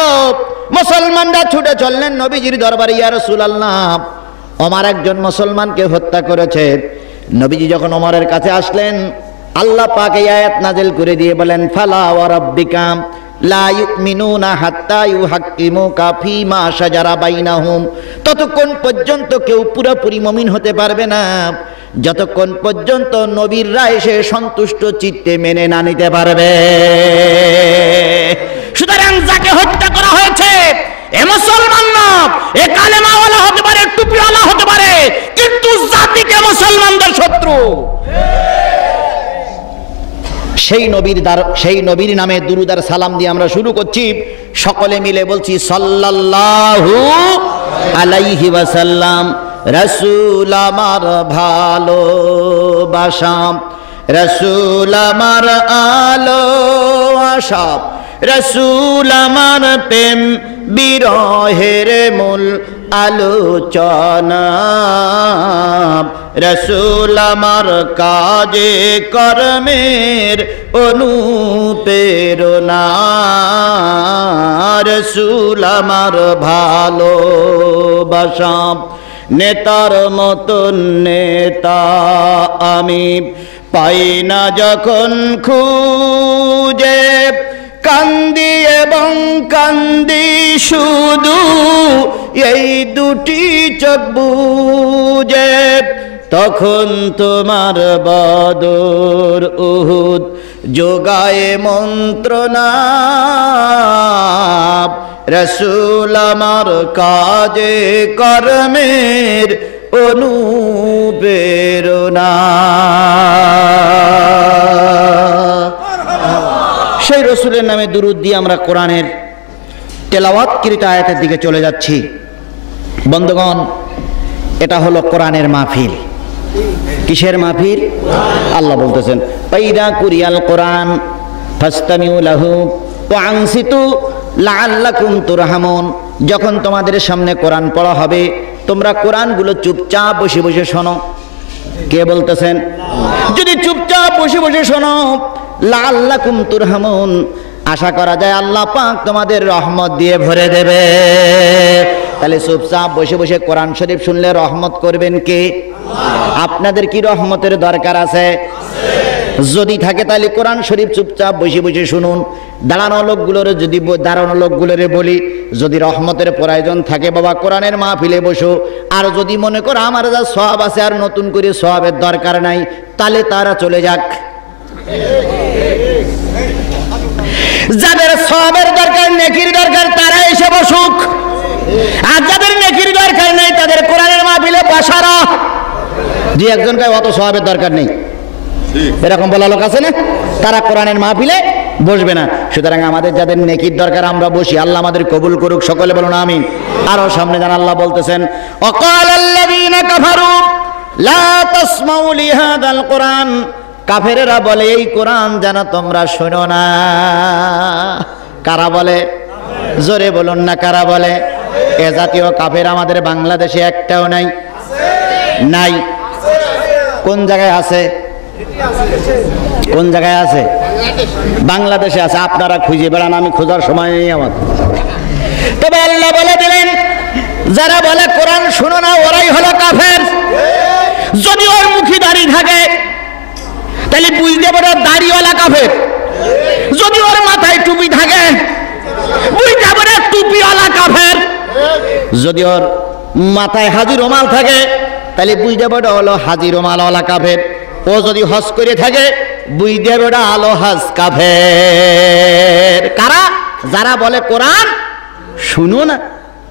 মুসলমানরা ছুটে চললেন নবীজির দরবারে। ইয়া রাসূলুল্লাহ, ওমর একজন মুসলমানকে হত্যা করেছে। নবীজি যখন ওমরের কাছে আসলেন, আল্লাহ পাক এই আয়াত নাযিল করে দিয়ে বলেন, ফালা ওয়া রাব্বিকা লা ইউমিনুনা হাত্তা ইউহাক্কিমুকা ফীমা শাজারা বাইনাহুম। ততক্ষণ পর্যন্ত কেউ পুরোপুরি মুমিন হতে পারবে না যতক্ষণ পর্যন্ত নবীর রায় সে সন্তুষ্ট চিত্তে মেনে না নিতে পারবে। সুতরাং যাকে হত্যা করা হয়েছে এ মুসলমান না, এ কালেমাওয়ালা হতে পারে, টুপিওয়ালা হতে পারে, কিন্তু জাতিকে মুসলমানদের শত্রু। সেই নবীর নামে দুরূদ আর সালাম দিয়ে আমরা শুরু করছি। সকলে মিলে বলছি সাল্লাল্লাহু আলাইহি ওয়াসাল্লাম। রাসূল আমার ভালোবাসা, রাসূল আমার আলো আশা, রাসূল আমার প্রেম বিরহের মূল আলোচনা, রাসূল আমার কাজে কর্মের অনুপ্রেরণা, রাসূল আমার ভালোবাসা। নেতার মতন নেতা আমি পাই না যখন খুঁজে, কান্দি এবং কান্দি শুধু এই দুটি চোখ বুজে, তখন তোমার বদর উহুদ যোগায় মন্ত্রণা, রাসূল আমার কাজে কর্মের অনুপ্রেরণা। সেই রসুলের নামে দুরূদ দিয়ে আমরা কোরআনের তেলাওয়াতকৃত আয়াতের দিকে চলে যাচ্ছি। বন্ধুগণ, এটা হলো কোরআনের মাহফিল। কিসের মাহফিল? আল্লাহ বলতেছেন, ফাইদা কুরিয়াল কোরআন ফাসতামিউ লাহু ওয়া আনসিতু লাআল্লাকুম তুরহামুন। যখন তোমাদের সামনে কোরআন পড়া হবে, তোমরা কোরআনগুলো চুপচাপ বসে বসে শোনো। কে বলতেছেন? যদি চুপচাপ বসে বসে শোনো, লাআল্লাকুম তুরহামুন, আশা করা যায় আল্লাহ পাক তোমাদের রহমত দিয়ে ভরে দেবে। তাহলে চুপচাপ বসে বসে কোরআন শরীফ শুনলে রহমত করবেন কে? আপনাদের কি রহমতের দরকার আছে? যদি থাকে তাহলে কোরআন শরীফ চুপচাপ বসে বসে শুনুন। দাঁড়ানো লোকগুলোরে বলি, যদি রহমতের প্রয়োজন থাকে বাবা কোরআনের মাহফিলে বসো। আর যদি মনে করো আমার যা সওয়াব আছে আর নতুন করে সওয়াবের দরকার নাই, তাহলে তারা চলে যাক। যাদের সওয়াবের দরকার, নেকির দরকার, তারা এসে বসুক। আর যাদের নেকির দরকার নেই তাদের কোরআনের মাহফিলে বসারা। যে একজন কয় অত সওয়াবের দরকার নেই, এরকম বলা লোক আছে না? তারা কোরআনের মাহফিলে বসবে না। সুতরাং আমাদের যাদের নেকির দরকার আমরা বসি। আল্লাহ আমাদের কবুল করুক, সকলে বলুন আমিন। আরো সামনে যান, আল্লাহ বলতেছেন, ওয়াকালাল্লাযীনা কাফারু লা তাসমাউ লিহাদাল কোরআন। কাফেরেরা বলে এই কোরআন যেন তোমরা শোনো না। কারা বলে? জোরে বলুন না, কারা বলে? এ জাতীয় কাফের আমাদের বাংলাদেশে একটাও নাই। নাই কোন জায়গায় আছে? কোন জায়গায় আছে? বাংলাদেশে আছে। আপনারা খুঁজে বেড়ান, আমি খোঁজার সময় নেই আমার। তবে আল্লাহ বলে দিলেন, যারা বলে কোরআন শুনো না ওরাই হলো কাফের। যদি ওর মুখে দাড়ি থাকে তাহলে বুঝতে পারো দাড়িওয়ালা কাফের। যদি ওর মাথায় টুপি থাকে বুঝতে পারো টুপিওয়ালা কাফের। যদি ওর মাথায় হাজি রুমাল থাকে তাহলে বুঝতে পারো হলো হাজি রুমালওয়ালা কাফের। ও যদি হজ করে থাকে বুঝতে পারো আলো হজ কাফের। কারা? যারা বলে কোরআন শুনো না।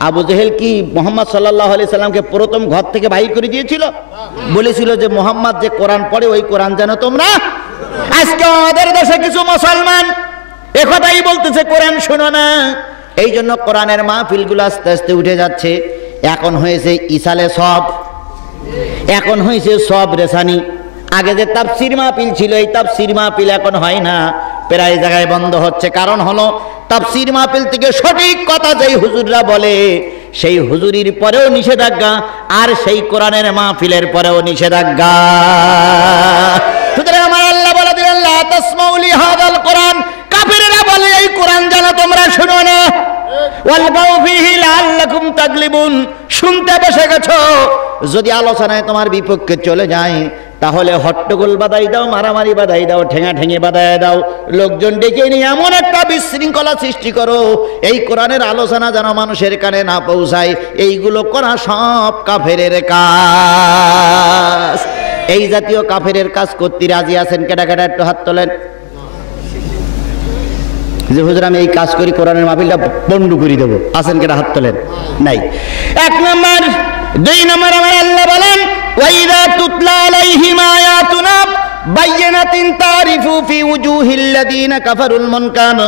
আবু জেহেল কি মোহাম্মদ সাল্লাল্লাহু আলাইহি সাল্লামকে প্রথম ঘর থেকে বাহির করে দিয়েছিল? বলেছিল যে মোহাম্মদ যে কোরআন পড়ে ওই কোরআন জানো তোমরা? আজকে আমাদের দেশে কিছু মুসলমান একথাই বলতেছে কোরআন শুনো না। এই জন্য কোরআনের মাহফিলগুলো আস্তে আস্তে উঠে যাচ্ছে। এখন হয়েছে ইসালে সব, এখন হয়েছে সব রেসানি। আগে যে তাফসীর মাহফিল ছিল এই তাফসীর মাহফিল এখন হয় না, প্রায় জায়গায় বন্ধ হচ্ছে। কারণ হলো তাফসীর মাহফিল থেকে সঠিক কথা যেই হুজুররা বলে সেই হুজুরির পরেও নিষেধাজ্ঞা, আর সেই কোরআনের মাহফিলের পরেও নিষেধাজ্ঞা। সুতরাং আমার আল্লাহ বলে দিলেন লা তাসমাউ লিহাযাল কোরআন, কাফিররা বলে এই কোরআন যেন তোমরা শুনো না। ওয়ালগাউ ফীহি লাআল্লাকুম তাগলিবুন, শুনতে বসে গেছো, যদি আলোচনায় তোমার বিপক্ষে চলে যায় তাহলে হট্টগোল বাধাই দাও, মারামারি বাধাই দাও, ঠেঙা ঠেঙে বাধাই দাও, লোকজন ডেকে নিয়ে এমন একটা বিশৃঙ্খলা সৃষ্টি করো এই কোরআনের আলোচনা যেন মানুষের কানে না পৌঁছায়। এইগুলো করা সব কাফেরের কাজ। এই জাতীয় কাফেরের কাজ করতে রাজি আছেন? কেডা কেডা একটু হাত তোলেন। যে হুজুর আমি এই কাজ করি, কোরআনের মাহফিলটা বন্ধ করে দেবো, আছেন কেডা? হাত তোলেন। নাই। এক নম্বর। দুই নম্বর আমার আল্লাহ বলেন ওয়াইদা তুতলা আলাইহিম আয়াতুনা বাইয়িনাতিন তারিফু ফি উজুহিল্লাযিনা কাফারুল মুনকার,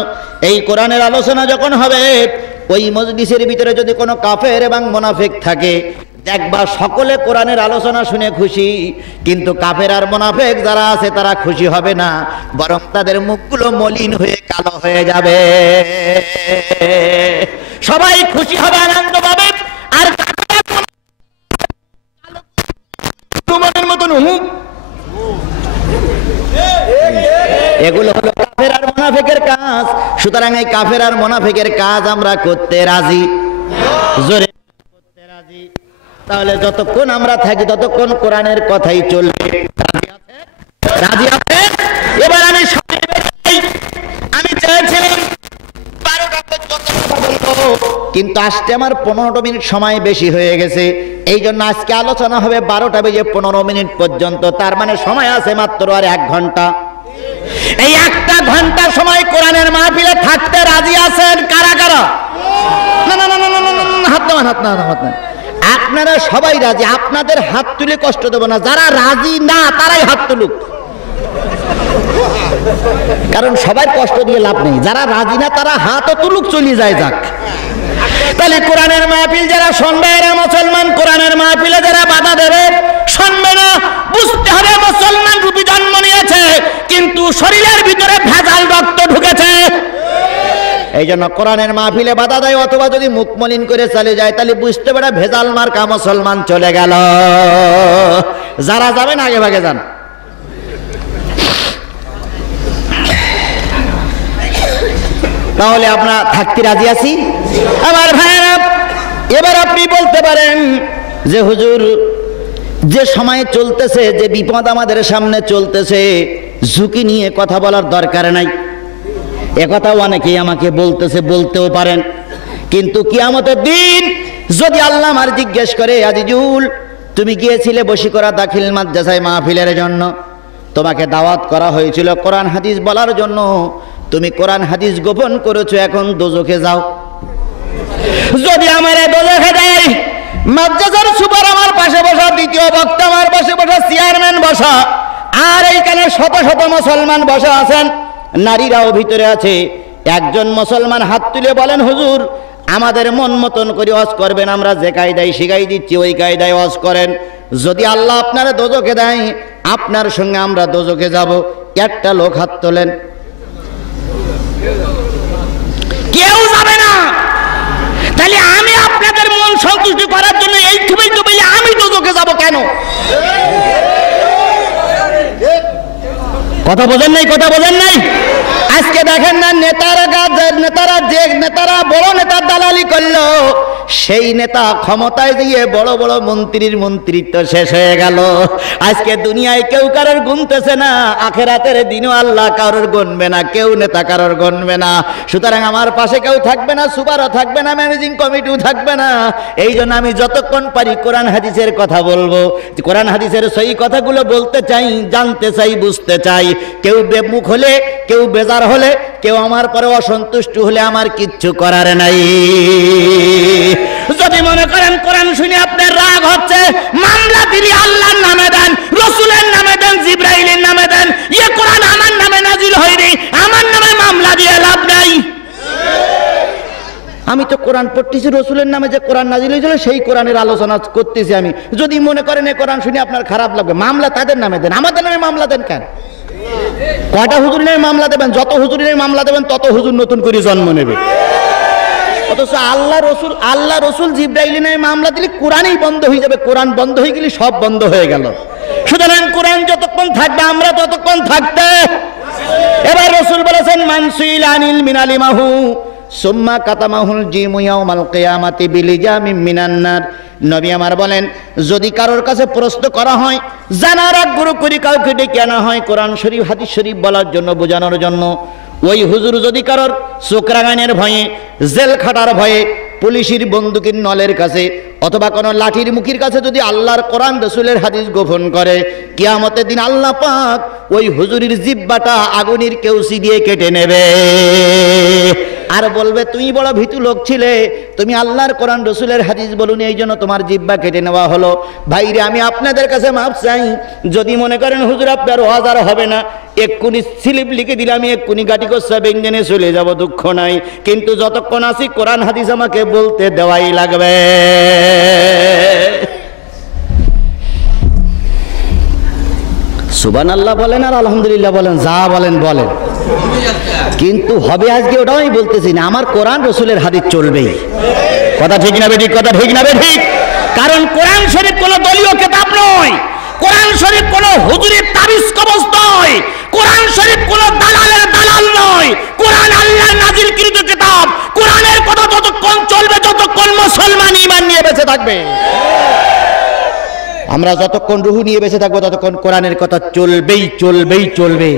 এই কোরআনের আলোচনা যখন হবে ওই মজলিসের ভিতরে যদি কোনো কাফের এবং মুনাফিক থাকে দেখবা সকলে কোরআনের আলোচনা শুনে খুশি, কিন্তু কাফের আর মুনাফিক যারা আছে তারা খুশি হবে না, বরং তাদের মুখগুলো মলিন হয়ে কালো হয়ে যাবে। সবাই খুশি হবে, আনন্দ পাবে, আর মনের মতন এগুলো হলো কাফের আর মুনাফিকের কাজ। সুতরাং এই কাফের আর মুনাফিকের কাজ আমরা করতে রাজি, জোরে করতে রাজি। তাহলে যতক্ষণ আমরা থাকি ততক্ষণ কোরআনের কথাই চলবে। রাজি আছে? রাজি আছে? এবার আমি চেয়েছিলাম 12টা পর্যন্ত বলবো, কিন্তু আসতে আমার 15 মিনিট সময় বেশি হয়ে গেছে। এই জন্য আজকে আলোচনা হবে 12টা বেজে 15 মিনিট পর্যন্ত। তার মানে সময় আছে মাত্র আর 1 ঘন্টা। এই 1টা ঘন্টা সময় কোরআনের মাহফিলে থাকতে রাজি আছেন কারা কারা? না না না না না, হাত নামান, হাত নামান, হাত নামান। আপনারা সবাই রাজি, আপনাদের হাত তুলে কষ্ট দেব না। যারা রাজি না তারাই হাত তুলুক, কারণ সবাই কষ্ট দিয়ে লাভ নেই। যারা রাজি না তারা হাতও তুলুক, চলে যায় যাক। তাহলে কোরআনের মাহফিল যারা শুনবে এরা মুসলমান, কোরআনের মাহফিলে যারা বাধা দেবে শুনবে না, বুঝতে হবে মুসলমান রূপী জন্ম নিয়েছে কিন্তু শরীরের ভিতরে ভেজাল রক্ত ঢুকেছে। এই জন্য কোরআনের মাহফিলে বাধা দেয় অথবা যদি মুখ মলিন করে চলে যায় তাহলে বুঝতে পারে ভেজাল মার্কা মুসলমান চলে গেল। যারা যাবেন আগে ভাগে যান। তাহলে আমরা থাকতে রাজি আছি আমার ভাইরা। এবার আপনি বলতে পারেন যে হুজুর যে সময় চলতেছে, যে বিপদ আমাদের সামনে চলতেছে, ঝুঁকি নিয়ে কথা বলার দরকার নাই। একথাও অনেকেই আমাকে বলতেছে, বলতেও পারেন, কিন্তু কিয়ামতের দিন যদি আল্লাহ আমার জিজ্ঞেস করে আজিজুল তুমি গিয়েছিলে বশীকরা দাখিল মাদ্রাসায় মাহফিলের জন্য, তোমাকে দাওয়াত করা হয়েছিল কোরআন হাদিস বলার জন্য, তুমি কোরআন হাদিস গোপন করেছো, এখন দোজখে যাও। যদি আমার দোজখে দেয়, মাদ্রাসার সুপার আমার পাশে বসা, দ্বিতীয় বক্তা আমার পাশে বসা, চেয়ারম্যান বসা, আর এইখানে শত শত মুসলমান বসা আছেন, নারীরাও ভিতরে আছে। একজন মুসলমান হাত তুলে বলেন হুজুর আমাদের মন মতন করে ওয়াজ করবেন, আমরা যে কায়দায় শিখাই দিচ্ছি ওই কায়দায় ওয়াজ করেন। যদি আল্লাহ আপনারা দোজখে দেয় আপনার সঙ্গে আমরা দোজখে যাব। একটা লোক হাত তোলেন। কেউ যাবে না। তাহলে আমি আপনাদের মন সন্তুষ্টি করার জন্য এই ছবি আমি দোজখে যাব কেন? কথা বোঝেন নাই, কথা বোঝেন নাই। আজকে দেখেন না নেতারা বড় নেতার দালালি করলো, সেই নেতা ক্ষমতায় দিয়ে বড় বড় মন্ত্রীর মন্ত্রিত্ব শেষ হয়ে গেল। আজকে দুনিয়ায় কেউ কারোর গুনতেছে না, আখেরাতের দিনও আল্লাহ কারোর গুনবে না, কেউ নেতা কারোর গুনবে না। সুতরাং আমার পাশে কেউ থাকবে না, সুপারও থাকবে না, ম্যানেজিং কমিটিও থাকবে না। এই জন্য আমি যতক্ষণ পারি কোরআন হাদিসের কথা বলবো, কোরআন হাদিসের সহি কথাগুলো বলতে চাই, জানতে চাই, বুঝতে চাই। কেউ বেমুখ হলে, কেউ বেজার হলে, কেউ আমার পরে অসন্তুষ্ট হলে আমার কিচ্ছু করার নাই। যদি মনে করেন কোরআন শুনে আপনার রাগ হচ্ছে, মামলা দিলি আল্লাহর নামে দেন, রসুলের নামে দেন, জিবরাইলের নামে দেন। ইয়ে কোরআন আমার নামে নাজিল হয়নি, আমার নামে মামলা দিয়ে লাভ নাই। আমি তো কোরআন পড়তেছি, রসুলের নামে যে কোরআন নাজিল হয়েছিল সেই কোরআনের আলোচনা করতেছি আমি। যদি মনে করেন এই কোরআন শুনে আপনার খারাপ লাগবে, মামলা তাদের নামে দেন, আমাদের নামে মামলা দেন কেন? কয়টা হুজুরের মামলা দেবেন? যত হুজুরের মামলা দেবেন তত হুজুর নতুন করে জন্ম নেবে। অথচ আল্লাহ রসুল জিবরাইলের মামলা দিলে কোরআনই বন্ধ হয়ে যাবে। কোরআন বন্ধ হয়ে গেলে সব বন্ধ হয়ে গেল। সুতরাং কোরআন যতক্ষণ থাকবে আমরা ততক্ষণ থাকতে। এবার রসুল বলেছেন, মানসুইল আনিল মিনালিমাহু সুম্মা কাতামাহুল জিমু ইয়াউমাল কিয়ামাতি বিলিজামিন মিনান নার। নবী আমার বলেন, যদি কারোর কাছে প্রশ্ন করা হয়, জানার আগ্রহ করে কাউকে ডেকে আনা হয় কোরআন শরীফ হাদিস শরীফ বলার জন্য, বোঝানোর জন্য, ওই হুজুর যদি কারোর চোখরাগানের ভয়ে, জেল খাটার ভয়ে, পুলিশের বন্দুকের নলের কাছে অথবা কোনো লাঠির মুখির কাছে যদি আল্লাহর কোরআন রসুলের হাদিস গোপন করে, কিয়ামতের দিন আল্লাহ পাক ওই হুজুরের জিহ্বাটা আগুনের কেউসি দিয়ে কেটে নেবে। আর বলবে, তুমি বড় ভীতু লোক ছিলে, তুমি আল্লাহর কোরআন রসুলের হাদিস বলুন, এই জন্য তোমার জিহ্বা কেটে নেওয়া হলো। ভাইরে, আমি আপনাদের কাছে মাপ চাই। যদি মনে করেন হুজুর আপনার ওয়াজ আর হবে না, এক্ষুনি স্লিপ লিখে দিলে আমি এক্ষুনি গাড়ি কোসা বেঞ্জনে চলে যাব, দুঃখ নাই। কিন্তু যতক্ষণ আছি কোরআন হাদিস আমাকে বলতে দেওয়াই লাগবে। সুবহানাল্লাহ বলেন আর আলহামদুলিল্লাহ বলেন, যা বলেন বলেন, কিন্তু হবে আজকে ওটাও আমি বলতেছি না, আমার কোরআন রসুলের হাদিস চলবেই। কথা ঠিক না বেঠিক? কথা ঠিক না বেঠিক? কারণ কোরআন শরীফ কোনো দলীয় কিতাব নয়, কোরআন শরীফ কোনো হুজুরের তাবিজ কবজ নয়, কোরআন শরীফ কোনো দালালের দালাল নয়। কোরআন আল্লাহর নাজিলকৃত কিতাব। কোরআনের কথা ততক্ষণ চলবে যতক্ষণ মুসলমান ঈমান নিয়ে বেঁচে থাকবে। আমরা যতক্ষণ রুহু নিয়ে বেঁচে থাকবো ততক্ষণ কোরআনের কথা চলবেই, চলবেই, চলবে।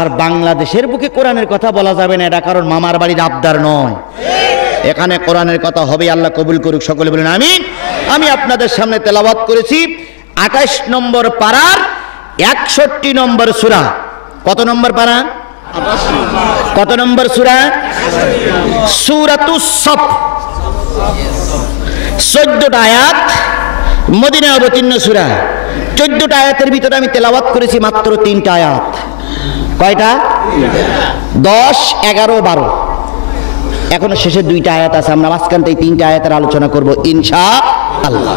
আর বাংলাদেশের বুকে কোরআনের কথা বলা যাবে না, এটা কারণ মামার বাড়ির আবদার নয়। এখানে কোরআনের কথা হবে, আল্লাহ কবুল করুক, সকলে বলেন আমিন। আমি আপনাদের সামনে তেলাওয়াত করেছি 28 নম্বর পারার 61 নম্বর সূরা। কত নম্বর পারা? কত নম্বর সূরা? সূরাতুস সফ। 14টা আয়াত, মদিনায় অবতীর্ণ সূরা। 14টা আয়াতের ভিতরে আমি তেলাওয়াত করেছি মাত্র 3টা আয়াত। কয়টা? 10, 11, 12। এখনো শেষের 2টা আয়াত আছে, আমরা মাঝখান থেকে 3টা আয়াতের আলোচনা করব ইনশাআল্লাহ।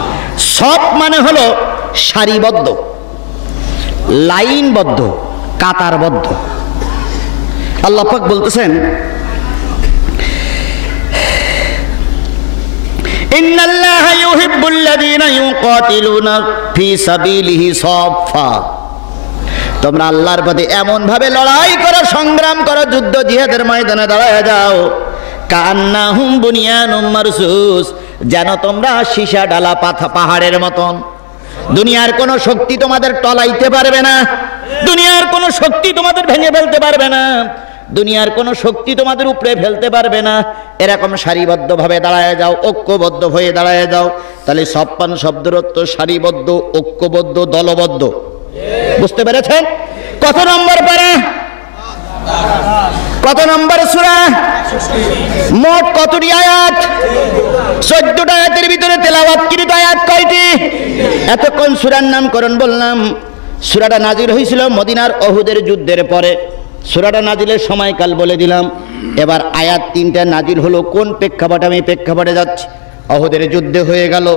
সব মানে হলো সারিবদ্ধ, লাইনবদ্ধ, কাতারবদ্ধ। আল্লাহ পাক বলতেছেন, ইন্নাল্লাহা ইউহিব্বুল্লাযীনা ইউকাতিলুনা ফী সাবিলিহি সাফফা। তোমরা আল্লাহর পথে এমন ভাবে লড়াই করো, সংগ্রাম করো, যুদ্ধ জিহাদের ময়দানে দাঁড়ায় যাও, কান্নাহুম বুনিয়ানুম মারসুস, যেন তোমরা সীসা ডালা পাহাড়ের মতন। দুনিয়ার কোনো শক্তি তোমাদের টলাইতে পারবে না, দুনিয়ার কোনো শক্তি তোমাদের ভেঙে ফেলতে পারবে না, দুনিয়ার কোনো শক্তি তোমাদের উপরে ফেলতে পারবে না। এরকম সারিবদ্ধভাবে দাঁড়ায় যাও, ঐক্যবদ্ধ হয়ে দাঁড়ায় যাও। তাহলে সপ্পান শব্দের অর্থ সারিবদ্ধ, ঐক্যবদ্ধ, দলবদ্ধ। বুঝতে পেরেছেন? কত নম্বর পারা? কত নম্বর সূরা? মোট কতটি আয়াত? 14টা আয়াতের ভিতরে তেলাওয়াতকৃত আয়াত কয়টি? এতক্ষণ সূরার নামকরণ বললাম। সূরাটা নাজিল হয়েছিল মদিনার উহুদের যুদ্ধের পরে। সূরাটা নাজিলের সময়কাল বলে দিলাম। এবার আয়াত 3টা নাজিল হলো কোন প্রেক্ষাপটে? আমি প্রেক্ষাপটে যাচ্ছি। উহুদের যুদ্ধ হয়ে গেল।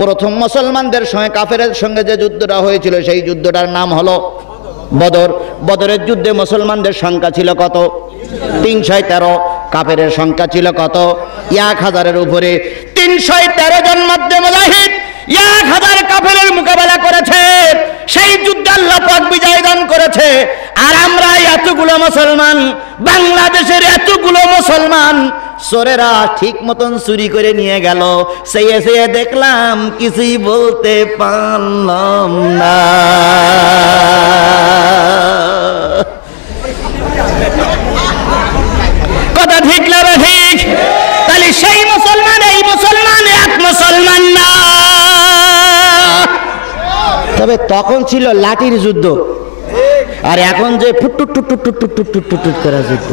প্রথম মুসলমানদের সঙ্গে কাফেরের সঙ্গে যে যুদ্ধটা হয়েছিল সেই যুদ্ধটার নাম হলো বদর। বদরের যুদ্ধে মুসলমানদের সংখ্যা ছিল কত? 313। কাফেরের সংখ্যা ছিল কত? 1000-এর উপরে। 313 জন মধ্যে মুজাহিদ 1000 কাফেরের মোকাবেলা করেছে। সেই যুদ্ধে আল্লাহ পাক বিজয় দান করেছে। আর আমরা এতগুলো মুসলমান, বাংলাদেশের এতগুলো মুসলমান, চোরেরা ঠিক মতন চুরি করে নিয়ে গেল, সেই দেখলাম কিছুই বলতে পারলাম না। কথা ঠিক না ঠিক? তাহলে সেই মুসলমান এই মুসলমান এক মুসলমান না। তবে তখন ছিল লাঠির যুদ্ধ, আর এখন যে ফুটুট টুটুট টুটুট টুটুট টুটুট করা যুদ্ধ।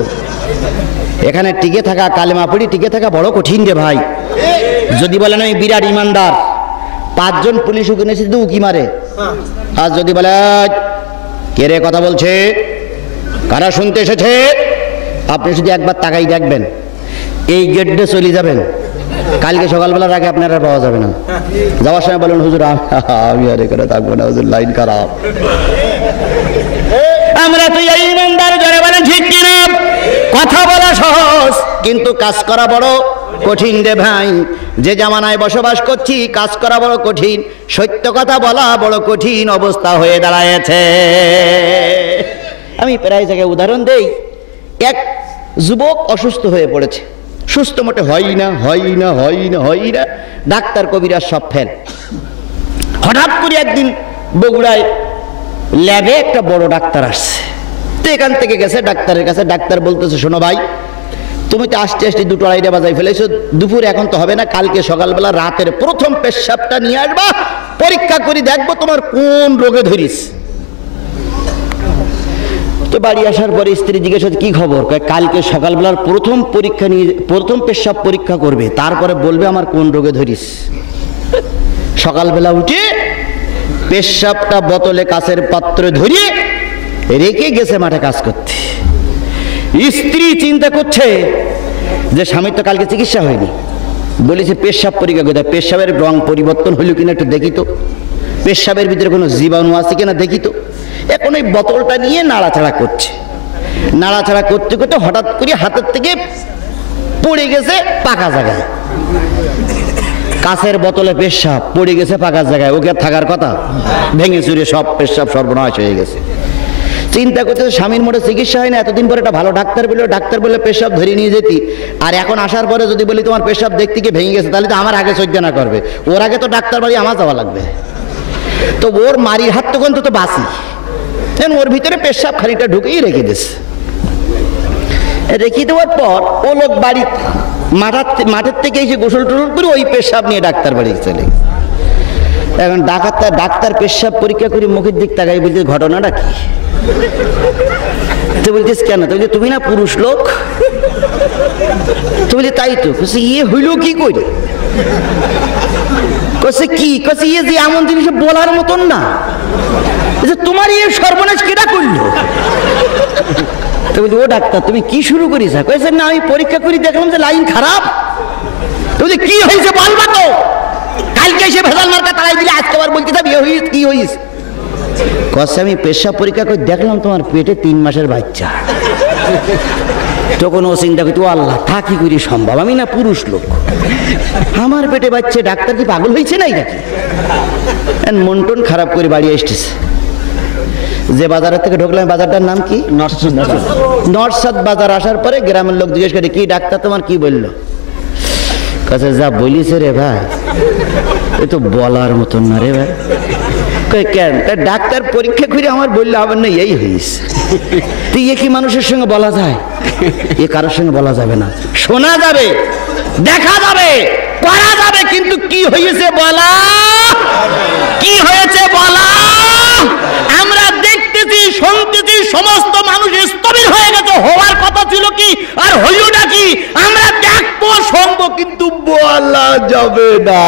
এখানে টিকে থাকা, কালেমা পড়ি টিকে থাকা বড় কঠিন রে ভাই। যদি বলেন আমি বিরাট ইমানদার, 5 জন পুলিশ উকি এসে তো উকি মারে। আর যদি বলে কে রে কথা বলছে, কারা শুনতে এসেছে, আপনি শুধু একবার তাকাই দেখবেন, এই গেট দিয়ে চলে যাবেন, কালকে সকালবেলার আগে আপনার আর পাওয়া যাবে না। যাওয়ার সময় বলুন হুজুর আমি আর এখানে থাকবো না, হুজুর লাইন খারাপ। আমরা তো এই ইমানদার জোরে বলেন ঠিক কিনা? কথা বলা সহজ, কিন্তু কাজ করা বড় কঠিন রে ভাই। যে জামানায় বসবাস করছি, কাজ করা বড় কঠিন, সত্য কথা বলা বড় কঠিন অবস্থা হয়ে দাঁড়ায়েছে। আমি প্রায় জায়গায় উদাহরণ দেই। এক যুবক অসুস্থ হয়ে পড়েছে, সুস্থ মোটে হয় না, ডাক্তার কবিরাজ সব ফেল। হঠাৎ করে একদিন বগুড়ায় ল্যাবে একটা বড় ডাক্তার আসছে, তো এখান থেকে গেছে ডাক্তারের কাছে। ডাক্তার বলতেছে শোনো ভাই, তুমি তো আসতে 2-2:30 বাজাই ফেলেছো, দুপুর এখন তো হবে না, কালকে সকালবেলা রাতের প্রথম পেশাবটা নিয়ে আসবা, পরীক্ষা করে দেখবো তোমার কোন রোগে ধরিস। তো বাড়ি আসার পরে স্ত্রী জিজ্ঞেস করছে কি খবর? কালকে সকালবেলার প্রথম পেশাব পরীক্ষা করবে, তারপরে বলবে আমার কোন রোগে ধরিস। সকালবেলা উঠে পেশাবটা বোতলে কাচের পাত্রে ধরিয়ে রেখে গেছে মাঠে কাজ করতে। স্ত্রী চিন্তা করছে যে স্বামীর তো কালকে চিকিৎসা হয়নি, বলেছে পেশাব পরীক্ষা করতে। পেশাবের রং পরিবর্তন হইল কিনা একটু দেখি তো, পেশাবের ভিতরে কোনো জীবাণু আছে কিনা দেখি তো। এখন ওই বোতলটা নিয়ে নাড়াচাড়া করছে, নাড়াচাড়া করতে করতে হঠাৎ করে হাতের থেকে পড়ে গেছে পাকা জায়গায়। কাছের বোতলে পেশাব পড়ে গেছে পাকা জায়গায়, ওকে থাকার কথা, ভেঙে চুরে সব পেশাব সর্বনাশ হয়ে গেছে। চিন্তা করতে স্বামীর মোটে চিকিৎসা হয় না, এতদিন পরে একটা ভালো ডাক্তার বললো, ডাক্তার বললে পেশাব ধরে নিয়ে যেতি। আর এখন আসার পরে যদি বলি তোমার পেশাব দেখতে গিয়ে ভেঙে গেছে, তাহলে তো আমার আগে সহ্য না করবে, ওর আগে তো ডাক্তার বাড়ি আমার যাওয়া লাগবে। তো ওর মারির হাত তখন তো বাসি, ওর ভিতরে পেশাব খানিকটা ঢুকেই রেখে দিয়েছে। রেখে দেওয়ার পর ও লোক বাড়ি মাঠের থেকে এসে গোসল টোসল করে ওই পেশাব নিয়ে ডাক্তার বাড়ি চলে গেছে। এখন ডাক্তার পেশাব পরীক্ষা করে মুখের দিক তাকাই বলতে ঘটনাটা কি? তো বলছিস কেন? তো বলছি তুমি না পুরুষ লোক? তো বলছি তাই তো। ইয়ে হইল কি করে? কি ইয়ে যে এমন জিনিস বলার মতন না, তোমার ইয়ে সর্বনাশ কেটা করলো? তো বলছি ও ডাক্তার তুমি কি শুরু করিস? না আমি পরীক্ষা করি দেখলাম যে লাইন খারাপ। তো বলছি কি হয়েছে বলবা তো, কালকে এসে ভেজাল মার্কা তাড়াই দিলে আজকে আবার বলতে কি হয়েছে? কষ্ট আমি পেশাব পরীক্ষা করে দেখলাম তোমার পেটে 3 মাসের বাচ্চা। তখন ও চিন্তা করতো আল্লাহ তা কি করি সম্ভব, আমি না পুরুষ লোক, আমার পেটে বাচ্চা, ডাক্তার কি পাগল হয়েছে নাই নাকি? মন টন খারাপ করে বাড়ি এসেছে। যে বাজারের থেকে ঢুকলাম, বাজারটার নাম কি? নরসাদ বাজার। আসার পরে গ্রামের লোক জিজ্ঞেস করে কি ডাক্তার তোমার কি বললো? কাছে যা বলিছে রে ভাই এ তো বলার মতন না রে ভাই। কেন? ডাক্তার পরীক্ষা করে আমার বললো আমার না এই হয়েছে। তুই এ কি মানুষের সঙ্গে বলা যায়? এ কারোর সঙ্গে বলা যাবে না, শোনা যাবে, দেখা যাবে, করা যাবে, কিন্তু কি হয়েছে বলা, কি হয়েছে বলা। আমরা দেখতেছি শুনতেছি সমস্ত মানুষ স্থবির হয়ে গেছে, হওয়ার কথা ছিল কি আর হইলটা কি আমরা দেখবো শুনবো, কিন্তু বলা যাবে না।